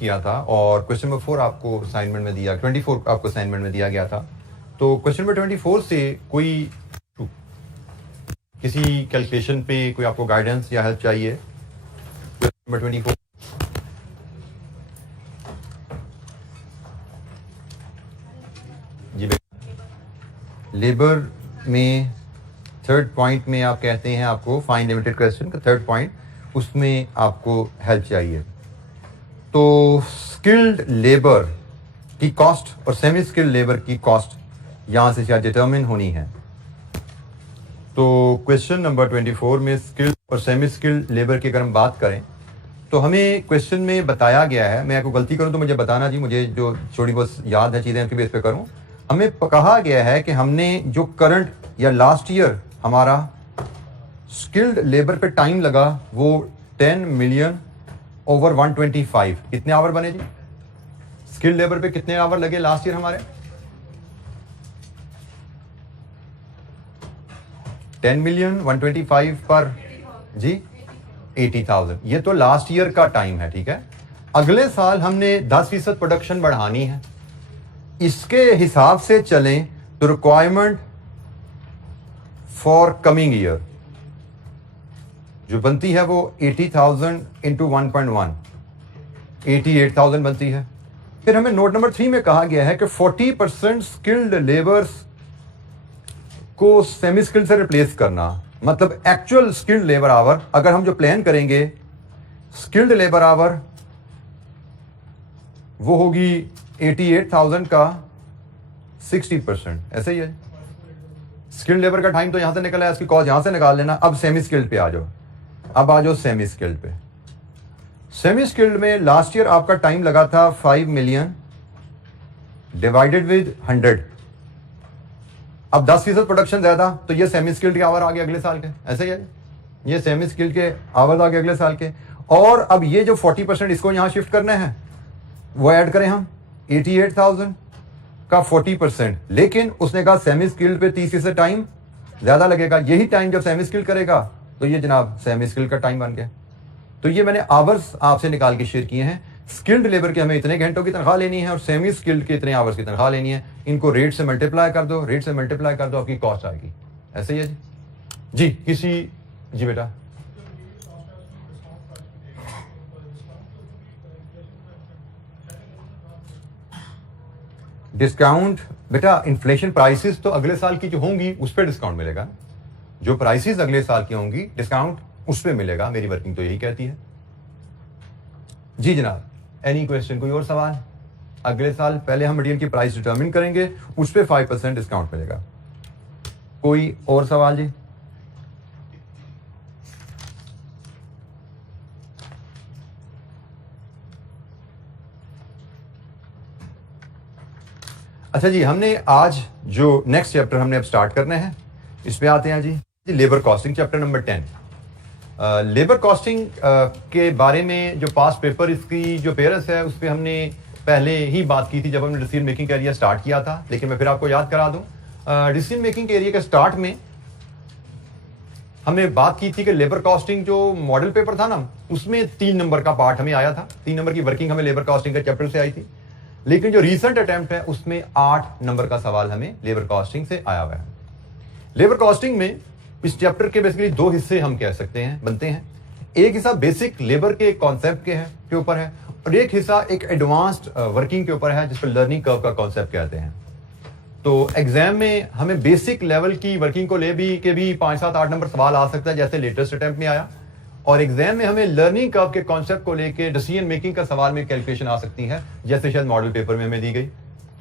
किया था और क्वेश्चन नंबर 4 आपको असाइनमेंट में दिया, 24 आपको असाइनमेंट में दिया गया था। तो क्वेश्चन नंबर 24 से कोई किसी कैलकुलेशन पे कोई आपको गाइडेंस या हेल्प चाहिए? क्वेश्चन नंबर 24 जी लेबर में थर्ड पॉइंट में आप कहते हैं आपको फाइंड लिमिटेड क्वेश्चन का थर्ड पॉइंट, उसमें आपको हेल्प चाहिए। तो स्किल्ड लेबर की कॉस्ट और सेमी स्किल्ड लेबर की कॉस्ट यहां से शायद डिटरमिन होनी है। तो क्वेश्चन नंबर 24 में स्किल्ड और सेमी स्किल्ड लेबर की अगर हम बात करें तो हमें क्वेश्चन में बताया गया है, मैं आपको गलती करूं तो मुझे बताना जी, मुझे जो थोड़ी बहुत याद है चीज़ें उनके बेस पे करूं। हमें कहा गया है कि हमने जो करंट या लास्ट ईयर हमारा स्किल्ड लेबर पे टाइम लगा वो 10 मिलियन ओवर 125, कितने आवर बने जी? स्किल्ड लेबर पे कितने आवर लगे लास्ट ईयर हमारे? 10 मिलियन 125 पर जी 80,000। ये तो लास्ट ईयर का टाइम है, ठीक है। अगले साल हमने 10% प्रोडक्शन बढ़ानी है, इसके हिसाब से चलें तो रिक्वायरमेंट फॉर कमिंग ईयर जो बनती है वो 80,000 इंटू 1.1 88,000 बनती है। फिर हमें नोट नंबर 3 में कहा गया है कि 40% स्किल्ड लेबर्स को सेमी स्किल्ड से रिप्लेस करना, मतलब एक्चुअल स्किल्ड लेबर आवर अगर हम जो प्लान करेंगे स्किल्ड लेबर आवर वो होगी 88,000 का 60%, ऐसे ही है। स्किल्ड लेबर का टाइम तो यहां से निकला है, इसकी कॉस्ट यहां से निकाल लेना। अब सेमी स्किल्ड पे आ जाओ, अब आ जाओ सेमी स्किल्ड पे। सेमी स्किल्ड में लास्ट ईयर आपका टाइम लगा था 5 मिलियन डिवाइडेड विद 100। अब 10% प्रोडक्शन ज्यादा तो ये सेमी स्किल्ड के आवर आ गए अगले साल के, ऐसे ही है। ये सेमी स्किल्ड के आवर आ गए अगले साल के। और अब ये जो 40% इसको यहां शिफ्ट करना है वो ऐड करें हम 88,000 का 40%, लेकिन उसने कहा सेमी स्किल्ड पे 30% टाइम ज्यादा लगेगा। यही टाइम जब सेमी स्किल्ड करेगा तो ये जनाब सेमी स्किल्ड का टाइम बन गया। तो ये मैंने आवर्स आपसे निकाल के शेयर किए हैं। स्किल्ड लेबर के हमें इतने घंटों की तनख्वाह लेनी है और सेमी स्किल्ड के इतने आवर्स की तनख्वाह लेनी है। इनको रेट से मल्टीप्लाई कर दो, रेट से मल्टीप्लाई कर दो, आपकी कॉस्ट आएगी। ऐसे ही है जी किसी जी बेटा डिस्काउंट, बेटा इन्फ्लेशन प्राइसेस तो अगले साल की जो होंगी उस पर डिस्काउंट मिलेगा। जो प्राइसेस अगले साल की होंगी डिस्काउंट उस पर मिलेगा। मेरी वर्किंग तो यही कहती है जी जनाब। एनी क्वेश्चन, कोई और सवाल? अगले साल पहले हम मटेरियल की प्राइस डिटरमिन करेंगे, उस पर 5% डिस्काउंट मिलेगा। कोई और सवाल जी? अच्छा जी, हमने आज जो नेक्स्ट चैप्टर हमने अब स्टार्ट करना है इस पे आते हैं जी labour costing, chapter number 10। Labour costing के बारे में जो पास्ट पेपर इसकी जो पेयर्स है उस पर हमने पहले ही बात की थी जब हमने डिसीजन मेकिंग का एरिया स्टार्ट किया था। लेकिन मैं फिर आपको याद करा दूं, डिसीजन मेकिंग के एरिया के स्टार्ट में हमने बात की थी कि लेबर कॉस्टिंग जो मॉडल पेपर था ना उसमें 3 नंबर का पार्ट हमें आया था। 3 नंबर की वर्किंग हमें लेबर कॉस्टिंग के चैप्टर से आई थी। लेकिन जो रीसेंट अटेम्प्ट है उसमें 8 नंबर का सवाल हमें लेबर कॉस्टिंग से आया हुआ है। लेबर कॉस्टिंग में इस चैप्टर के बेसिकली 2 हिस्से हम कह सकते हैं बनते हैं। एक हिस्सा बेसिक लेबर के कॉन्सेप्ट के ऊपर है और एक हिस्सा एक एडवांस्ड वर्किंग के ऊपर है जिस पर लर्निंग कर्व का कॉन्सेप्ट कहते हैं। तो एग्जाम में हमें बेसिक लेवल की वर्किंग को ले भी 5, 7, 8 नंबर सवाल आ सकता है जैसे लेटेस्ट अटेम्प्ट में आया। और एग्जाम में हमें लर्निंग कर्व के कॉन्सेप्ट को लेके डिसीजन मेकिंग का सवाल में कैलकुलेशन आ सकती है जैसे शायद मॉडल पेपर में हमें दी गई।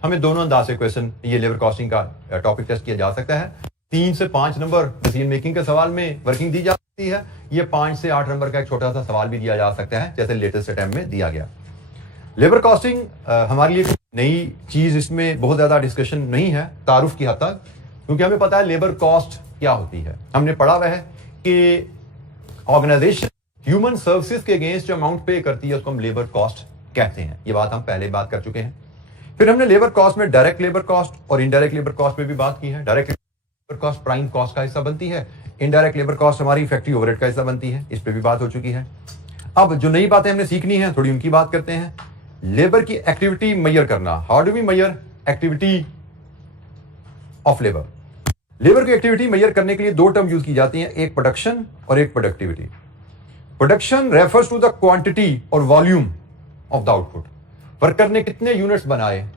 हमें दोनों अंदाज से क्वेश्चन ये लेबर कॉस्टिंग का टॉपिक टेस्ट किया जा सकता है। 3 से 5 नंबर डिसीजन मेकिंग के सवाल में वर्किंग दी जा सकती है। ये 5 से 8 नंबर का एक छोटा सा सवाल भी दिया जा सकता है जैसे लेटेस्ट अटेम्प्ट में दिया गया। लेबर कॉस्टिंग हमारे लिए नई चीज, इसमें बहुत ज्यादा डिस्कशन नहीं है तारुफ की हद तक, क्योंकि हमें पता है लेबर कॉस्ट क्या होती है। हमने पढ़ा हुआ है कि ऑर्गेनाइजेशन ह्यूमन सर्विसेज के अगेंस्ट जो अमाउंट पे करती है उसको हम लेबर कॉस्ट कहते हैं। ये बात हम पहले बात कर चुके हैं। फिर हमने लेबर कॉस्ट में डायरेक्ट लेबर कॉस्ट और इनडायरेक्ट लेबर कॉस्ट पे भी बात की है। Direct labour cost prime cost का हिस्सा बनती है, इनडायरेक्ट लेबर कॉस्ट हमारी फैक्ट्री ओवरहेड का हिस्सा बनती है। इस पे भी बात हो चुकी है। अब जो नई बातें हमने सीखनी है थोड़ी उनकी बात करते हैं। लेबर की एक्टिविटी मेजर करना। How do we measure activity of labour? Labour की एक्टिविटी मेजर करने के लिए दो टर्म यूज की जाती हैं, एक प्रोडक्शन और एक productivity. Production refers to the quantity और volume of the output. Worker ने कितने यूनिट्स बनाए,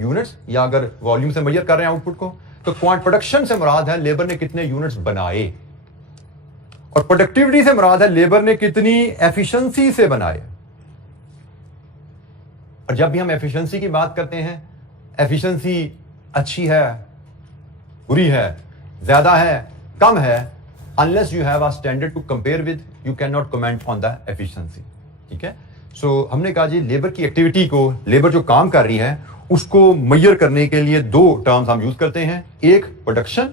यूनिट्स, या अगर वॉल्यूम से मेजर कर रहे हैं आउटपुट को तो प्रोडक्शन से मुराद है लेबर ने कितने यूनिट्स बनाए, और प्रोडक्टिविटी से मुराद है लेबर ने कितनी एफिशिएंसी से बनाए। और जब भी हम एफिशिएंसी की बात करते हैं, एफिशिएंसी अच्छी है, बुरी है, ज्यादा है, कम है, unless you have a standard to compare with, you can not comment on the efficiency. ठीक है, सो हमने कहा जी लेबर की एक्टिविटी को, लेबर जो काम कर रही है उसको मेजर करने के लिए दो टर्म्स हम यूज करते हैं, एक प्रोडक्शन,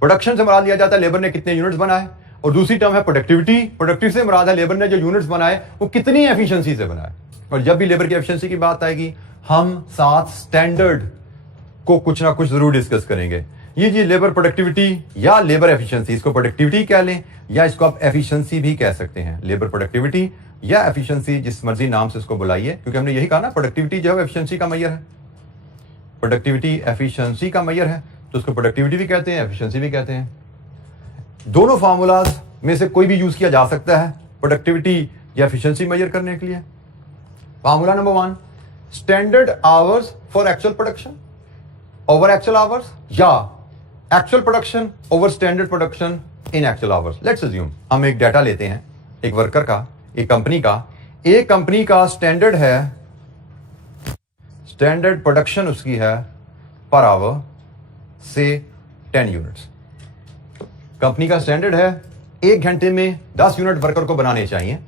प्रोडक्शन से मुराद लिया जाता है लेबर ने कितने यूनिट्स बनाए, और दूसरी टर्म है प्रोडक्टिविटी, प्रोडक्टिविटी से मुराद है लेबर ने जो यूनिट्स बनाए वो कितनी एफिशिएंसी से बनाए। और जब भी लेबर की एफिशिएंसी की बात आएगी हम साथ स्टैंडर्ड को कुछ ना कुछ जरूर डिस्कस करेंगे। ये जी लेबर प्रोडक्टिविटी या लेबर एफिशिएंसी, इसको प्रोडक्टिविटी कह लें या इसको आप एफिशिएंसी भी कह सकते हैं। लेबर प्रोडक्टिविटी या एफिशिएंसी, जिस मर्जी नाम से इसको बुलाइए, क्योंकि हमने यही कहा ना प्रोडक्टिविटी जो है एफिशिएंसी का मेजर है, प्रोडक्टिविटी एफिशिएंसी का मेजर है, तो उसको प्रोडक्टिविटी भी कहते हैं, एफिशिएंसी भी कहते हैं। दोनों फार्मूलाज में से कोई भी यूज किया जा सकता है प्रोडक्टिविटी या एफिशिएंसी मेजर करने के लिए। Formula number 1, standard hours for actual production over actual hours, या actual production over standard production in actual hours. Let's assume हम एक डाटा लेते हैं एक वर्कर का, एक कंपनी का। एक कंपनी का स्टैंडर्ड है, स्टैंडर्ड प्रोडक्शन उसकी है पर आवर से 10 यूनिट्स। कंपनी का स्टैंडर्ड है 1 घंटे में 10 यूनिट वर्कर को बनाने चाहिए,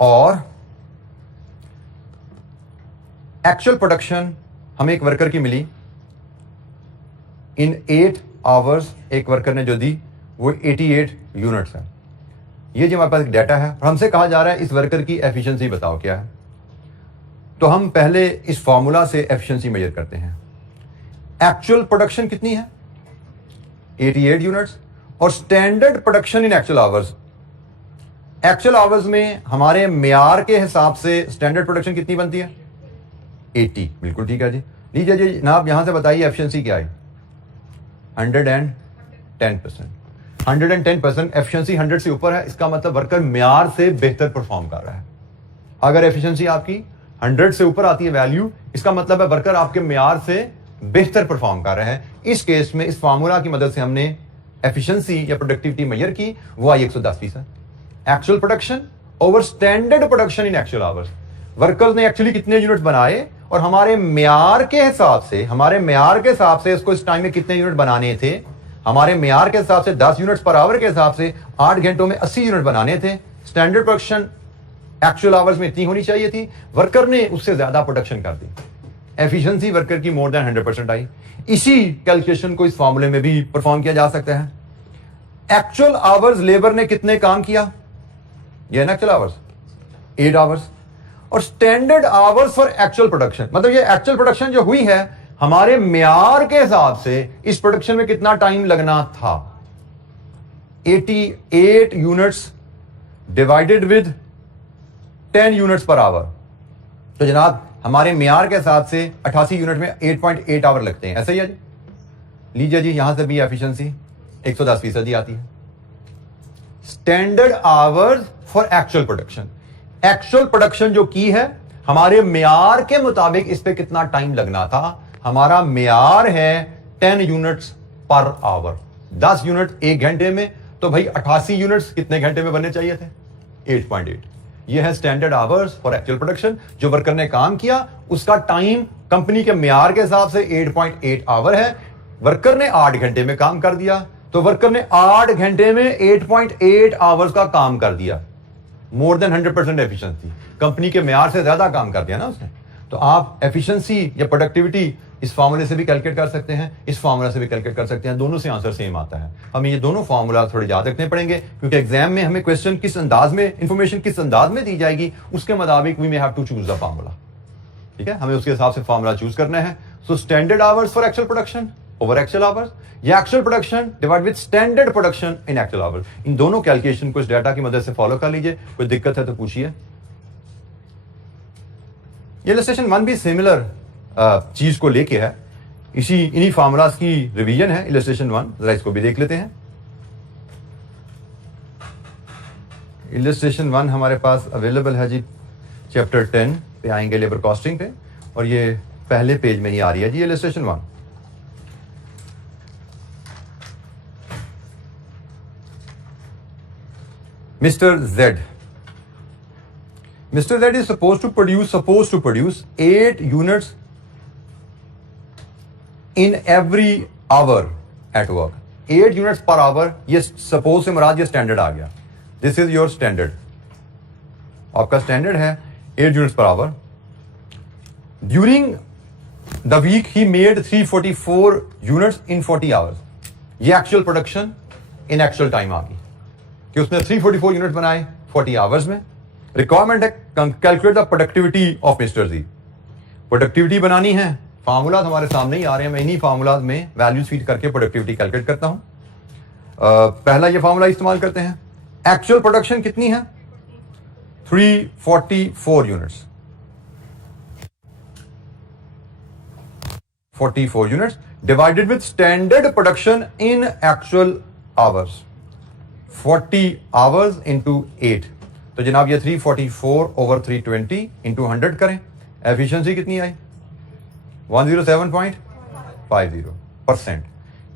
और एक्चुअल प्रोडक्शन हमें एक वर्कर की मिली इन 8 आवर्स, एक वर्कर ने जो दी वो 88 यूनिट्स है। ये जो हमारे पास एक डाटा है और हमसे कहा जा रहा है इस वर्कर की एफिशिएंसी बताओ क्या है। तो हम पहले इस फॉर्मूला से एफिशिएंसी मेजर करते हैं। एक्चुअल प्रोडक्शन कितनी है, 88 यूनिट्स, और standard production in actual hours. Actual hours में हमारे म्यार के हिसाब से स्टैंडर्ड प्रोडक्शन कितनी बनती है, 80। बिल्कुल ठीक है जी। लीजिए जी जनाब, यहां से बताइए एफिशिएंसी क्या है, 110%। 110% एफिशिएंसी 100 से ऊपर है, इसका मतलब वर्कर म्यार से बेहतर परफॉर्म कर रहा है। अगर एफिशिएंसी आपकी 100 से ऊपर आती है वैल्यू, इसका मतलब है वर्कर आपके म्यार से बेहतर परफॉर्म कर रहा है। इस केस में इस फार्मूला की मदद से हमने एफिशिएंसी या प्रोडक्टिविटी मेजर की, वो आई 110%। Actual production over standard production in actual hours. Workers ने एक्चुअली कितने यूनिट बनाए और हमारे म्यार के हिसाब से इसको इस टाइम में कितने यूनिट बनाने थे। हमारे म्यार के हिसाब से 10 यूनिट्स पर आवर के हिसाब से 8 घंटों में 80 यूनिट बनाने थे। स्टैंडर्ड प्रोडक्शन एक्चुअल आवर्स में इतनी होनी चाहिए थी, वर्कर ने उससे ज्यादा प्रोडक्शन कर दी, एफिशिएंसी वर्कर की मोर देन 100% आई। इसी कैलकुलेशन को इस फॉर्मूले में भी परफॉर्म किया जा सकता है। एक्चुअल आवर्स लेबर ने कितने काम किया, ये ना एक्चुअल आवर्स 8 आवर्स, और standard hours for actual production, मतलब ये एक्चुअल प्रोडक्शन जो हुई है हमारे म्यार के हिसाब से इस प्रोडक्शन में कितना टाइम लगना था, 88 यूनिट्स डिवाइडेड विद 10 यूनिट्स पर आवर। तो जनाब हमारे म्यार के हिसाब से 88 यूनिट में 8.8 आवर लगते हैं, ऐसा ही है जी। लीजिए जी यहां से भी एफिशिएंसी 110% आती है। Standard hours for actual production, actual production जो की है हमारे म्यार के मुताबिक इस पे कितना टाइम लगना था। हमारा म्यार है 10 यूनिट्स पर आवर, 10 यूनिट 1 घंटे में, तो भाई 88 यूनिट्स कितने घंटे में बनने चाहिए थे, 8.8। यह है standard hours for actual production. जो वर्कर ने काम किया उसका टाइम कंपनी के म्यार के हिसाब से 8.8 आवर है। वर्कर ने 8 घंटे में काम कर दिया, तो वर्कर ने 8 घंटे में 8.8 आवर्स का काम कर दिया, मोर देन 100% एफिशिएंसी। कंपनी के म्यार से ज्यादा काम कर दिया ना उसने। तो आप एफिशिएंसी या प्रोडक्टिविटी इस फॉर्मूले से भी कैलकुलेट कर सकते हैं, इस फॉर्मूला से भी कैलकुलेट कर सकते हैं, दोनों से आंसर सेम आता है। हमें ये दोनों फॉर्मूला थोड़े याद रखने पड़ेंगे, क्योंकि एग्जाम में हमें क्वेश्चन किस अंदाज में, इंफॉर्मेशन किस अंदाज में दी जाएगी, उसके मुताबिक we may have to choose the formula. ठीक है, हमें उसके हिसाब से फॉर्मूला चूज करना है। So standard hours for actual production over actual hours, या actual production divide with standard production in actual hours. इन दोनों कैलकुलेशन को इस डाटा की मदद से फॉलो कर लीजिए। कोई दिक्कत है तो पूछिए। ये इलस्ट्रेशन 1 भी सिमिलर चीज को लेके है, इन्हीं फार्मूलाज की रिवीजन है इलस्ट्रेशन 1। जरा इसको भी देख लेते हैं। इलस्ट्रेशन 1 हमारे पास अवेलेबल है जी चैप्टर 10 पे आएंगे लेबर कॉस्टिंग पे, और ये पहले पेज में ही आ रही है जी illustration 1। Mister Z is supposed to produce 8 units in every hour at work. 8 units per hour, ये सपोज से मुराद ये स्टैंडर्ड आ गया। दिस इज योर स्टैंडर्ड, आपका स्टैंडर्ड है 8 units per hour. During the week he made 344 units in 40 hours. ये actual production in actual time आ गई कि उसने 344 यूनिट बनाए 40 आवर्स में। रिक्वायरमेंट है calculate the productivity of mister जी। प्रोडक्टिविटी बनानी है, फार्मूलाज हमारे सामने ही आ रहे हैं, मैं इन्हीं फार्मूलाज में वैल्यूज फीड करके प्रोडक्टिविटी कैलकुलेट करता हूं। पहला ये फार्मूला इस्तेमाल करते हैं। एक्चुअल प्रोडक्शन कितनी है? 344 units, 44 units divided with standard production in actual hours, 40 hours into 8। तो जनाब ये 344 ओवर 320 इंटू 100 करें, एफिशिएंसी कितनी आई? 107.50%।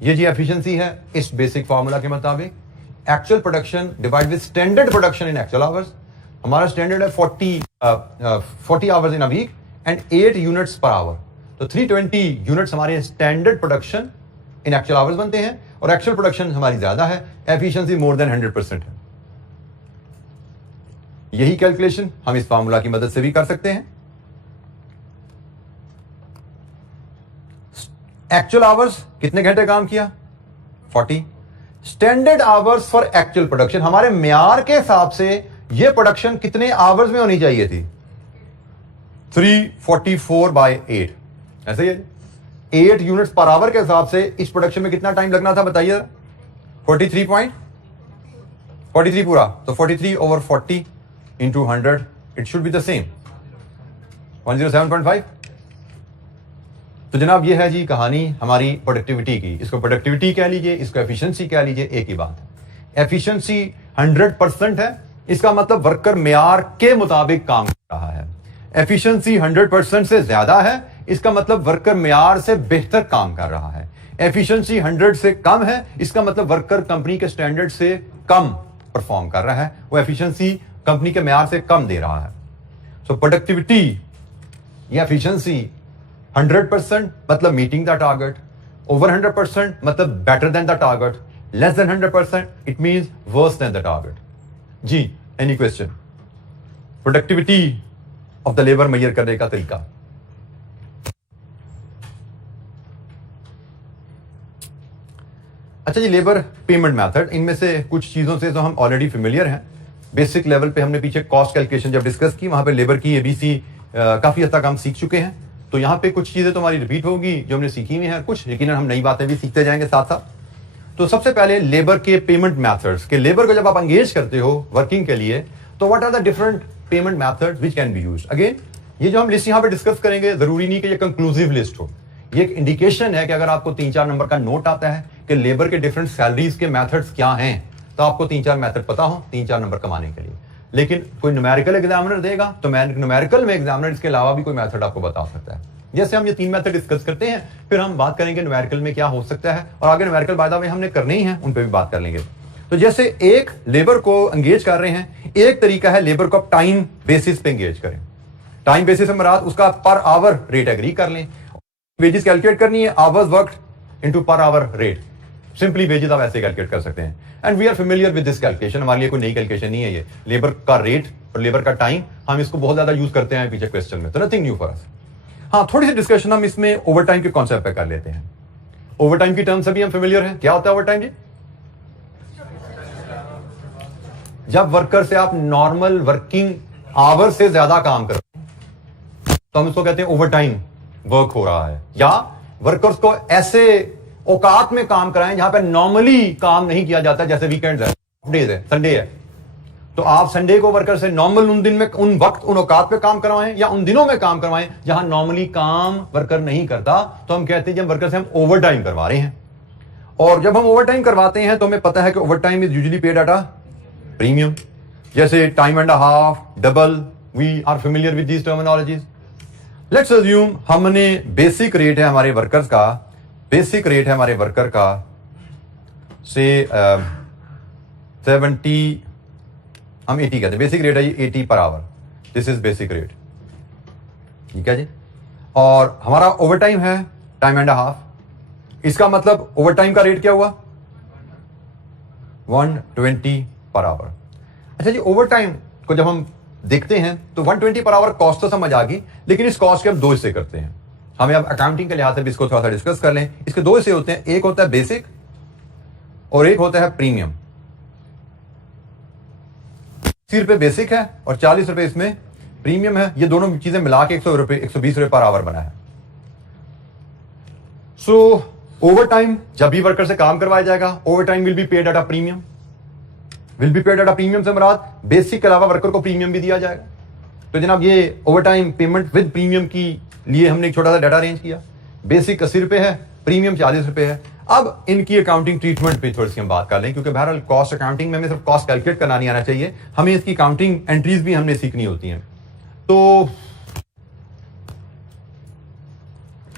ये जी एफिशिएंसी है इस बेसिक फार्मूला के मुताबिक। Actual production divide with standard production in actual hours, हमारा स्टैंडर्ड है 40 hours in a week and 8 units पर आवर। तो 320 यूनिट्स हमारे standard production in actual hours बनते हैं, और एक्चुअल प्रोडक्शन हमारी ज्यादा है, एफिशिएंसी मोर देन 100% है। यही कैलकुलेशन हम इस फार्मूला की मदद से भी कर सकते हैं। एक्चुअल आवर्स कितने घंटे काम किया? 40। Standard hours for actual production, हमारे म्यार के हिसाब से यह प्रोडक्शन कितने आवर्स में होनी चाहिए थी? 344/8। ऐसे ही 8 यूनिट्स पर आवर के हिसाब से इस प्रोडक्शन में कितना टाइम लगना था बताइए? 43 पूरा, तो 43 over 40 into 100, it should be the same 107.5। तो जनाब ये है जी कहानी हमारी प्रोडक्टिविटी की। इसको प्रोडक्टिविटी कह लीजिए, इसको एफिशिएंसी कह लीजिए, एक ही बात है। एफिशिएंसी 100% है, इसका मतलब वर्कर मेयार के मुताबिक काम कर रहा है। एफिशिएंसी 100% से ज्यादा है, इसका मतलब वर्कर मेयार से बेहतर काम कर रहा है। एफिशिएंसी 100 से कम है, इसका मतलब वर्कर कंपनी के स्टैंडर्ड से कम परफॉर्म कर रहा है, वो एफिशिएंसी कंपनी के मेयार से कम दे रहा है। सो प्रोडक्टिविटी या एफिशिएंसी 100% मतलब मीटिंग द टारगेट, ओवर 100% मतलब better than the target, less than 100% it means worse than the target. जी, any question? Productivity of the labour measure करने का तरीका। अच्छा जी, लेबर पेमेंट मेथड, इनमें से कुछ चीजों से तो हम ऑलरेडी फेमिलियर हैं। बेसिक लेवल पे हमने पीछे कॉस्ट कैलकुलेशन जब डिस्कस की, वहां पे लेबर की एबीसी काफी हद तक हम सीख चुके हैं। तो यहां पे कुछ चीजें तो हमारी रिपीट होगी जो हमने सीखी हुई हैं, कुछ यकीनन हम नई बातें भी सीखते जाएंगे साथ साथ। तो सबसे पहले लेबर के पेमेंट मेथड्स के, लेबर को जब आप एंगेज करते हो वर्किंग के लिए, तो what are the different payment methods which can be used. Again ये जो हम लिस्ट यहां पे डिस्कस करेंगे, जरूरी नहीं कि ये कंक्लूसिव लिस्ट हो, ये एक इंडिकेशन है कि अगर आपको 3-4 नंबर का नोट आता है कि लेबर के डिफरेंट सैलरीज के मेथड्स क्या हैं, तो आपको 3-4 मेथड पता हो 3-4 नंबर कमाने के लिए। लेकिन कोई न्यूमेरिकल एग्जामिनर देगा तो न्यूमेरिकल में एग्जामिनर इसके अलावा भी कोई मेथड आपको बता सकता है। जैसे हम ये 3 मेथड डिस्कस करते हैं, फिर हम बात करेंगे न्यूमेरिकल में क्या हो सकता है, और आगे न्यूमेरिकल बाय द वे हमने करने ही है, उन पे भी बात कर लेंगे। तो जैसे एक लेबर को एंगेज कर रहे हैं, एक तरीका है लेबर को टाइम बेसिस पे एंगेज करें। टाइम बेसिस से मुराद उसका पर आवर रेट एग्री कर लें। वेजेस कैलकुलेट करनी है, hours worked into per hour rate, simply wages आप ऐसे कैलकुलेट कर सकते हैं। And we are familiar with this calculation, हमारे लिए कोई नई कैलकुलेशन नहीं है ये। लेबर का रेट और लेबर का टाइम हम इसको बहुत ज्यादा यूज करते हैं पीछे क्वेश्चन में, तो नथिंग न्यू फॉर अस। हाँ, थोड़ी सी डिस्कशन हम इसमें ओवर टाइम के कॉन्सेप्ट पे कर लेते हैं। ओवर टाइम की टर्म सभी हम फेमिलियर हैं। क्या होता है ओवर टाइम जी? जब वर्कर से आप नॉर्मल वर्किंग आवर से ज्यादा काम कर रहे हैं तो हम इसको कहते हैं ओवर टाइम वर्क हो रहा है। या वर्कर्स को ऐसे औकात में काम कराएं जहां पे नॉर्मली काम नहीं किया जाता, जैसे वीकेंड है, डेज है, संडे है, तो आप संडे को वर्कर से नॉर्मल उन दिन में, उन वक्त, उन औकात पे काम करवाएं या उन दिनों में काम करवाएं जहां नॉर्मली काम वर्कर नहीं करता, तो हम कहते हैं जब वर्कर से हम ओवर टाइम करवा रहे हैं। और जब हम ओवर टाइम करवाते हैं तो हमें पता है कि overtime is usually paid at a premium, जैसे time and half, double, we are familiar with these terminologies. Let's assume हमने बेसिक रेट है हमारे वर्कर्स का, बेसिक रेट है हमारे वर्कर का से 70, हम 80 कहते हैं, बेसिक रेट है ये 80 per hour, this is basic rate, ठीक है जी। और हमारा ओवर टाइम है टाइम एंड हाफ, इसका मतलब ओवर टाइम का रेट क्या हुआ 120 पर आवर। अच्छा जी, ओवर टाइम को जब हम देखते हैं तो 120 पर आवर कॉस्ट तो समझ आ गई, लेकिन इस कॉस्ट के हम दो हिस्से करते हैं। हमें अब अकाउंटिंग के लिहाज से भी इसको थोड़ा सा डिस्कस कर लें। इसके दो हिस्से होते हैं, एक होता है बेसिक और एक होता है प्रीमियम। 80 रुपए बेसिक है और 40 रुपए इसमें प्रीमियम है। ये दोनों चीजें मिला के 100 रुपए 120 रुपए पर आवर बना है। सो ओवर टाइम जब भी वर्कर से काम करवाया जाएगा, over time will be paid at a premium, will be paid at a premium से मुराद बेसिक के अलावा वर्कर को प्रीमियम भी दिया जाएगा। तो जनाब ये over time payment with premium की लिए हमने एक छोटा सा डाटा अरेंज किया। बेसिक 80 रुपए है, प्रीमियम 40 रुपए है। अब इनकी अकाउंटिंग ट्रीटमेंट पे थोड़ी सी हम बात कर लें, क्योंकि बहरहाल कॉस्ट अकाउंटिंग में हमें सिर्फ कॉस्ट कैलकुलेट करना नहीं आना चाहिए, हमें इसकी अकाउंटिंग एंट्रीज भी हमने सीखनी होती हैं। तो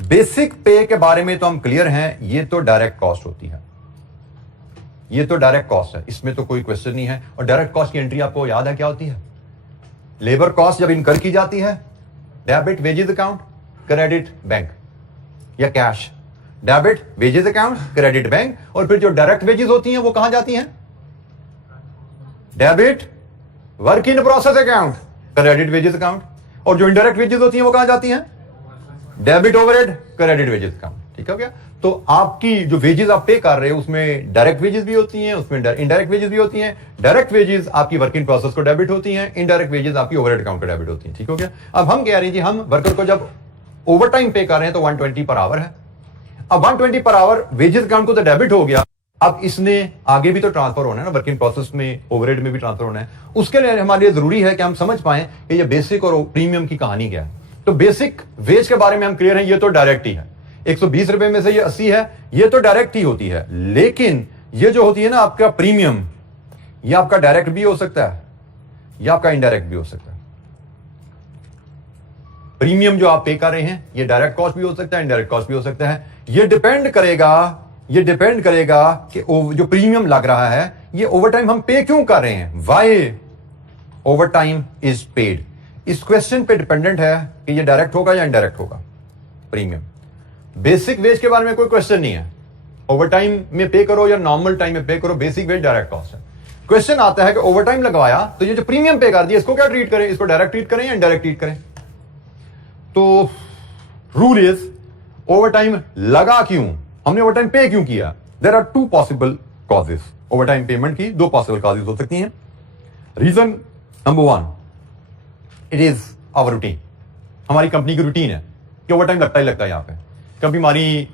बेसिक पे के बारे में तो हम क्लियर हैं, ये तो डायरेक्ट कॉस्ट होती है, ये तो डायरेक्ट कॉस्ट है, इसमें तो कोई क्वेश्चन नहीं है। और डायरेक्ट कॉस्ट की एंट्री आपको याद है क्या होती है? लेबर कॉस्ट जब इनकर की जाती है, debit wages account, credit bank या cash, debit wages account, credit bank. और फिर जो डायरेक्ट वेजेस होती हैं वो कहां जाती हैं? Debit work in process account, credit wages account. और जो इनडायरेक्ट वेजेस होती हैं वो कहां जाती हैं? Debit overhead, credit wages account. ठीक है क्या? तो आपकी जो वेजेस आप पे कर रहे हो उसमें डायरेक्ट वेजेस भी होती हैं, उसमें इनडायरेक्ट वेजेस भी होती हैं। डायरेक्ट वेजेस आपकी वर्किंग प्रोसेस को डेबिट होती हैं, इनडायरेक्ट वेजेस आपकी ओवरहेड अकाउंट को डेबिट होती हैं। ठीक हो गया? अब हम कह रहे हैं जी हम वर्कर को जब ओवर टाइम पे कर रहे हैं तो 120 पर आवर है। अब 120 पर आवर वेजेस अकाउंट को तो डेबिट हो गया, अब इसने आगे भी तो ट्रांसफर होना है ना, वर्किंग प्रोसेस में ओवरहेड में भी ट्रांसफर होना है। उसके लिए हमारे लिए जरूरी है कि हम समझ पाएं कि ये बेसिक और प्रीमियम की कहानी क्या है। तो बेसिक वेज के बारे में हम क्लियर हैं, ये तो डायरेक्ट ही है। 120 रुपए में से ये 80 है, ये तो डायरेक्ट ही होती है। लेकिन ये जो होती है ना आपका प्रीमियम, ये आपका डायरेक्ट भी हो सकता है या आपका इनडायरेक्ट भी हो सकता है। प्रीमियम जो आप पे कर रहे हैं ये डायरेक्ट कॉस्ट भी हो सकता है, इनडायरेक्ट कॉस्ट भी हो सकता है। ये डिपेंड करेगा कि जो प्रीमियम लग रहा है ये ओवर टाइम हम पे क्यों कर रहे हैं, why over time is paid. इस क्वेश्चन पे डिपेंडेंट है कि ये डायरेक्ट होगा या इनडायरेक्ट होगा प्रीमियम। बेसिक वेज के बारे में कोई क्वेश्चन नहीं है, ओवर टाइम में पे करो या नॉर्मल टाइम में पे करो, बेसिक वेज डायरेक्ट कॉस्ट है। क्वेश्चन आता है कि ओवर टाइम लगवाया तो ये जो प्रीमियम पे कर दिया इसको क्या ट्रीट करें, इसको डायरेक्ट ट्रीट करें या इनडायरेक्ट ट्रीट करें। तो रूल इज ओवर टाइम लगा क्यों, हमने ओवर टाइम पे क्यों किया। There are two possible causes, over time payment की दो पॉसिबल कॉजेस हो सकती हैं। Reason number 1, it is our routine, हमारी कंपनी की रूटीन है कि ओवर टाइम लगता ही लगता है। यहां पे कभी हमारी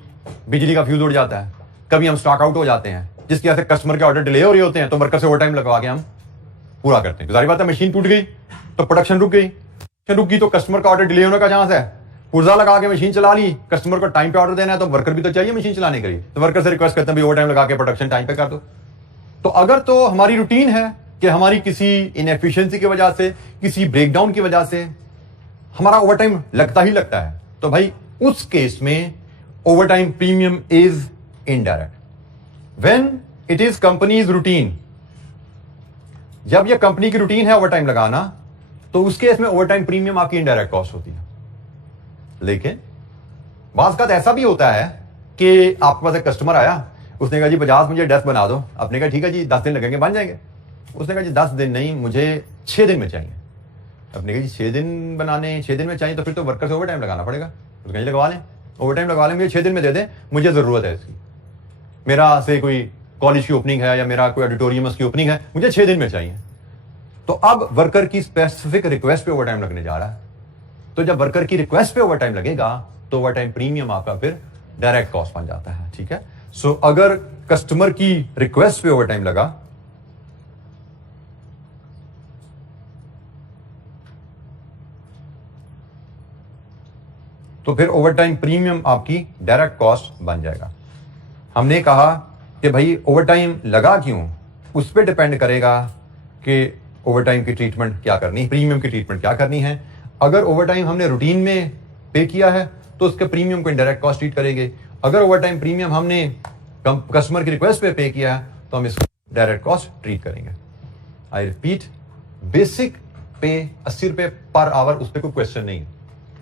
बिजली का फ्यूज उड़ जाता है, कभी हम स्टॉक आउट हो जाते हैं, जिसकी वजह से कस्टमर के ऑर्डर डिले हो रहे होते हैं, तो वर्कर से ओवर टाइम लगवा के हम पूरा करते हैं। जाहिर बात है मशीन टूट गई तो प्रोडक्शन रुक गई, तो कस्टमर का ऑर्डर डिले होने का चांस है। पुर्जा लगा के मशीन चला ली, कस्टमर को टाइम पे ऑर्डर देना है तो वर्कर भी तो चाहिए मशीन चलाने के लिए, तो वर्कर से रिक्वेस्ट करते हैं भाई ओवर टाइम लगा के प्रोडक्शन टाइम पे कर दो। तो अगर तो हमारी रूटीन है कि हमारी किसी इनएफिशिएंसी की वजह से, किसी ब्रेकडाउन की वजह से हमारा ओवर टाइम लगता ही लगता है, तो भाई उस केस में over time premium is indirect. When it is companies routine, जब यह कंपनी की रूटीन है ओवर टाइम लगाना, तो उस केस में ओवर टाइम प्रीमियम आपकी इनडायरेक्ट कॉस्ट होती है। लेकिन बात का ऐसा भी होता है कि आपके पास एक कस्टमर आया, उसने कहा जी 50 मुझे डेस्क बना दो। आपने कहा ठीक है जी 10 दिन लगेंगे, बन जाएंगे। उसने कहा जी 10 दिन नहीं, मुझे 6 दिन में चाहिए। आपने कहा जी 6 दिन बनाने, 6 दिन में चाहिए, तो फिर तो वर्कर से ओवर टाइम लगाना पड़ेगा। उसने कहा लगवा लें, ओवर टाइम लगवा लें, मुझे 6 दिन में दे दें, मुझे जरूरत है इसकी। मेरा से कोई कॉलेज की ओपनिंग है या मेरा कोई ऑडिटोरियम की ओपनिंग है, मुझे 6 दिन में चाहिए। तो अब वर्कर की स्पेसिफिक रिक्वेस्ट पे ओवर टाइम लगने जा रहा है। तो जब वर्कर की रिक्वेस्ट पे ओवर टाइम लगेगा तो ओवर टाइम प्रीमियम आपका फिर डायरेक्ट कॉस्ट बन जाता है। ठीक है? सो अगर कस्टमर की रिक्वेस्ट पे ओवर टाइम लगा तो फिर ओवर टाइम प्रीमियम आपकी डायरेक्ट कॉस्ट बन जाएगा। हमने कहा कि भाई ओवर टाइम लगा क्यों, उस पर डिपेंड करेगा कि ओवर टाइम की ट्रीटमेंट क्या करनी, प्रीमियम की ट्रीटमेंट क्या करनी है। अगर ओवर टाइम हमने रूटीन में पे किया है तो उसके प्रीमियम को इनडायरेक्ट कॉस्ट ट्रीट करेंगे। अगर ओवर टाइम प्रीमियम हमने कस्टमर की रिक्वेस्ट पे किया है तो हम इसको डायरेक्ट कॉस्ट ट्रीट करेंगे। आई रिपीट, बेसिक पे 80 रुपए पर आवर, उस पर कोई क्वेश्चन नहीं है,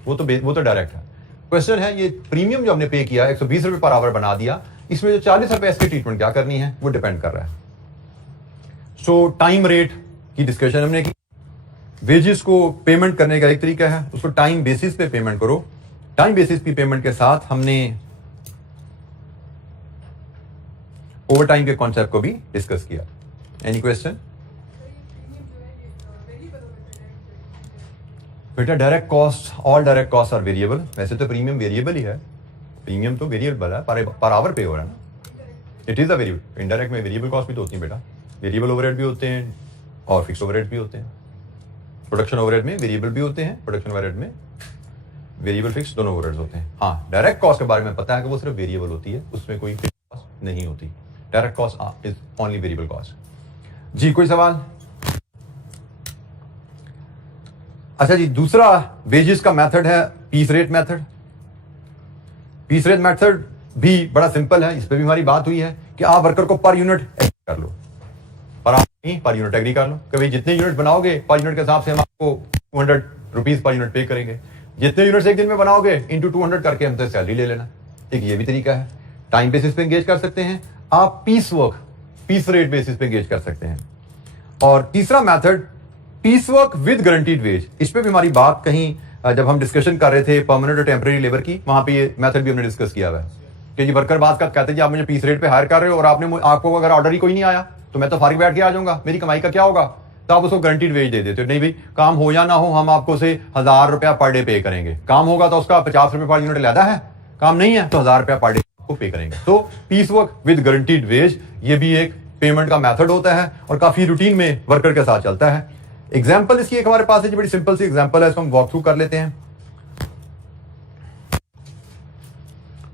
वो तो डायरेक्ट है। क्वेश्चन है ये प्रीमियम जो हमने पे किया 120 रुपए पर आवर बना दिया, इसमें जो 40 रुपए इसकी ट्रीटमेंट क्या करनी है वो डिपेंड कर रहा है। सो टाइम रेट की डिस्कशन हमने की। वेजेस को पेमेंट करने का एक तरीका है, उसको टाइम बेसिस पे पेमेंट करो। टाइम बेसिस की पेमेंट के साथ हमने ओवर टाइम के कॉन्सेप्ट को भी डिस्कस किया। Any question? बेटा direct cost, all direct cost are variable. वैसे तो प्रीमियम वेरिएबल ही है, प्रीमियम तो वेरिएबल है, पर आवर पे हो रहा है ना, it is a variable. Indirect में वेरिएबल कॉस्ट भी तो होती है बेटा, वेरिएबल ओवरहेड भी होते हैं और फिक्स ओवरहेड भी होते हैं। प्रोडक्शन ओवरहेड में वेरिएबल भी होते हैं, प्रोडक्शन ओवरहेड में वेरिएबल फिक्स दोनों ओवरहेड्स होते हैं। हाँ, डायरेक्ट कॉस्ट के बारे में पता है कि वो सिर्फ वेरिएबल होती है, उसमें कोई फिक्स कॉस्ट नहीं होती। Direct cost is only variable cost. जी कोई सवाल? अच्छा जी, दूसरा वेजेस का मेथड है piece rate method. Piece rate method भी बड़ा सिंपल है, इस पे भी हमारी बात हुई है कि आप वर्कर को पर यूनिट एग्री कर लो, पर यूनिट एग्री कर लो कि भाई जितने यूनिट बनाओगे पर यूनिट के हिसाब से हम आपको 200 रुपीज पर यूनिट पे करेंगे। जितने यूनिट्स एक दिन में बनाओगे इंटू 200 करके हमसे सैलरी ले लेना। एक ये भी तरीका है। टाइम बेसिस पे एंगेज कर सकते हैं आप, piece work piece rate basis पे एंगेज कर सकते हैं। और तीसरा method piece work with guaranteed wage. इस पे भी हमारी बात कहीं जब हम डिस्कशन कर रहे थे परमानेंट और टेम्परेरी लेबर की, वहां पे ये मेथड भी हमने डिस्कस किया हुआ है कि जी वर्कर बात का कहते हैं जी आप मुझे पीस रेट पे हायर कर रहे हो और आपको अगर ऑर्डर ही कोई नहीं आया तो मैं तो फारिग बैठ के आ जाऊंगा, मेरी कमाई का क्या होगा? तो आप उसको गारंटीड वेज दे देते हो। नहीं भाई, काम हो या ना हो हम आपको से 1000 रुपया पर डे पे करेंगे। काम होगा तो उसका 50 रुपए पर यूनिट लेदा है, काम नहीं है तो 1000 रुपया पर डे आपको पे करेंगे। तो piece work with guaranteed wage ये भी एक पेमेंट का मेथड होता है और काफी रूटीन में वर्कर के साथ चलता है। एग्जाम्पल इसकी एक हमारे पास है, बड़ी सिंपल सी एग्जाम्पल है, इसको हम वॉक थ्रू कर लेते हैं।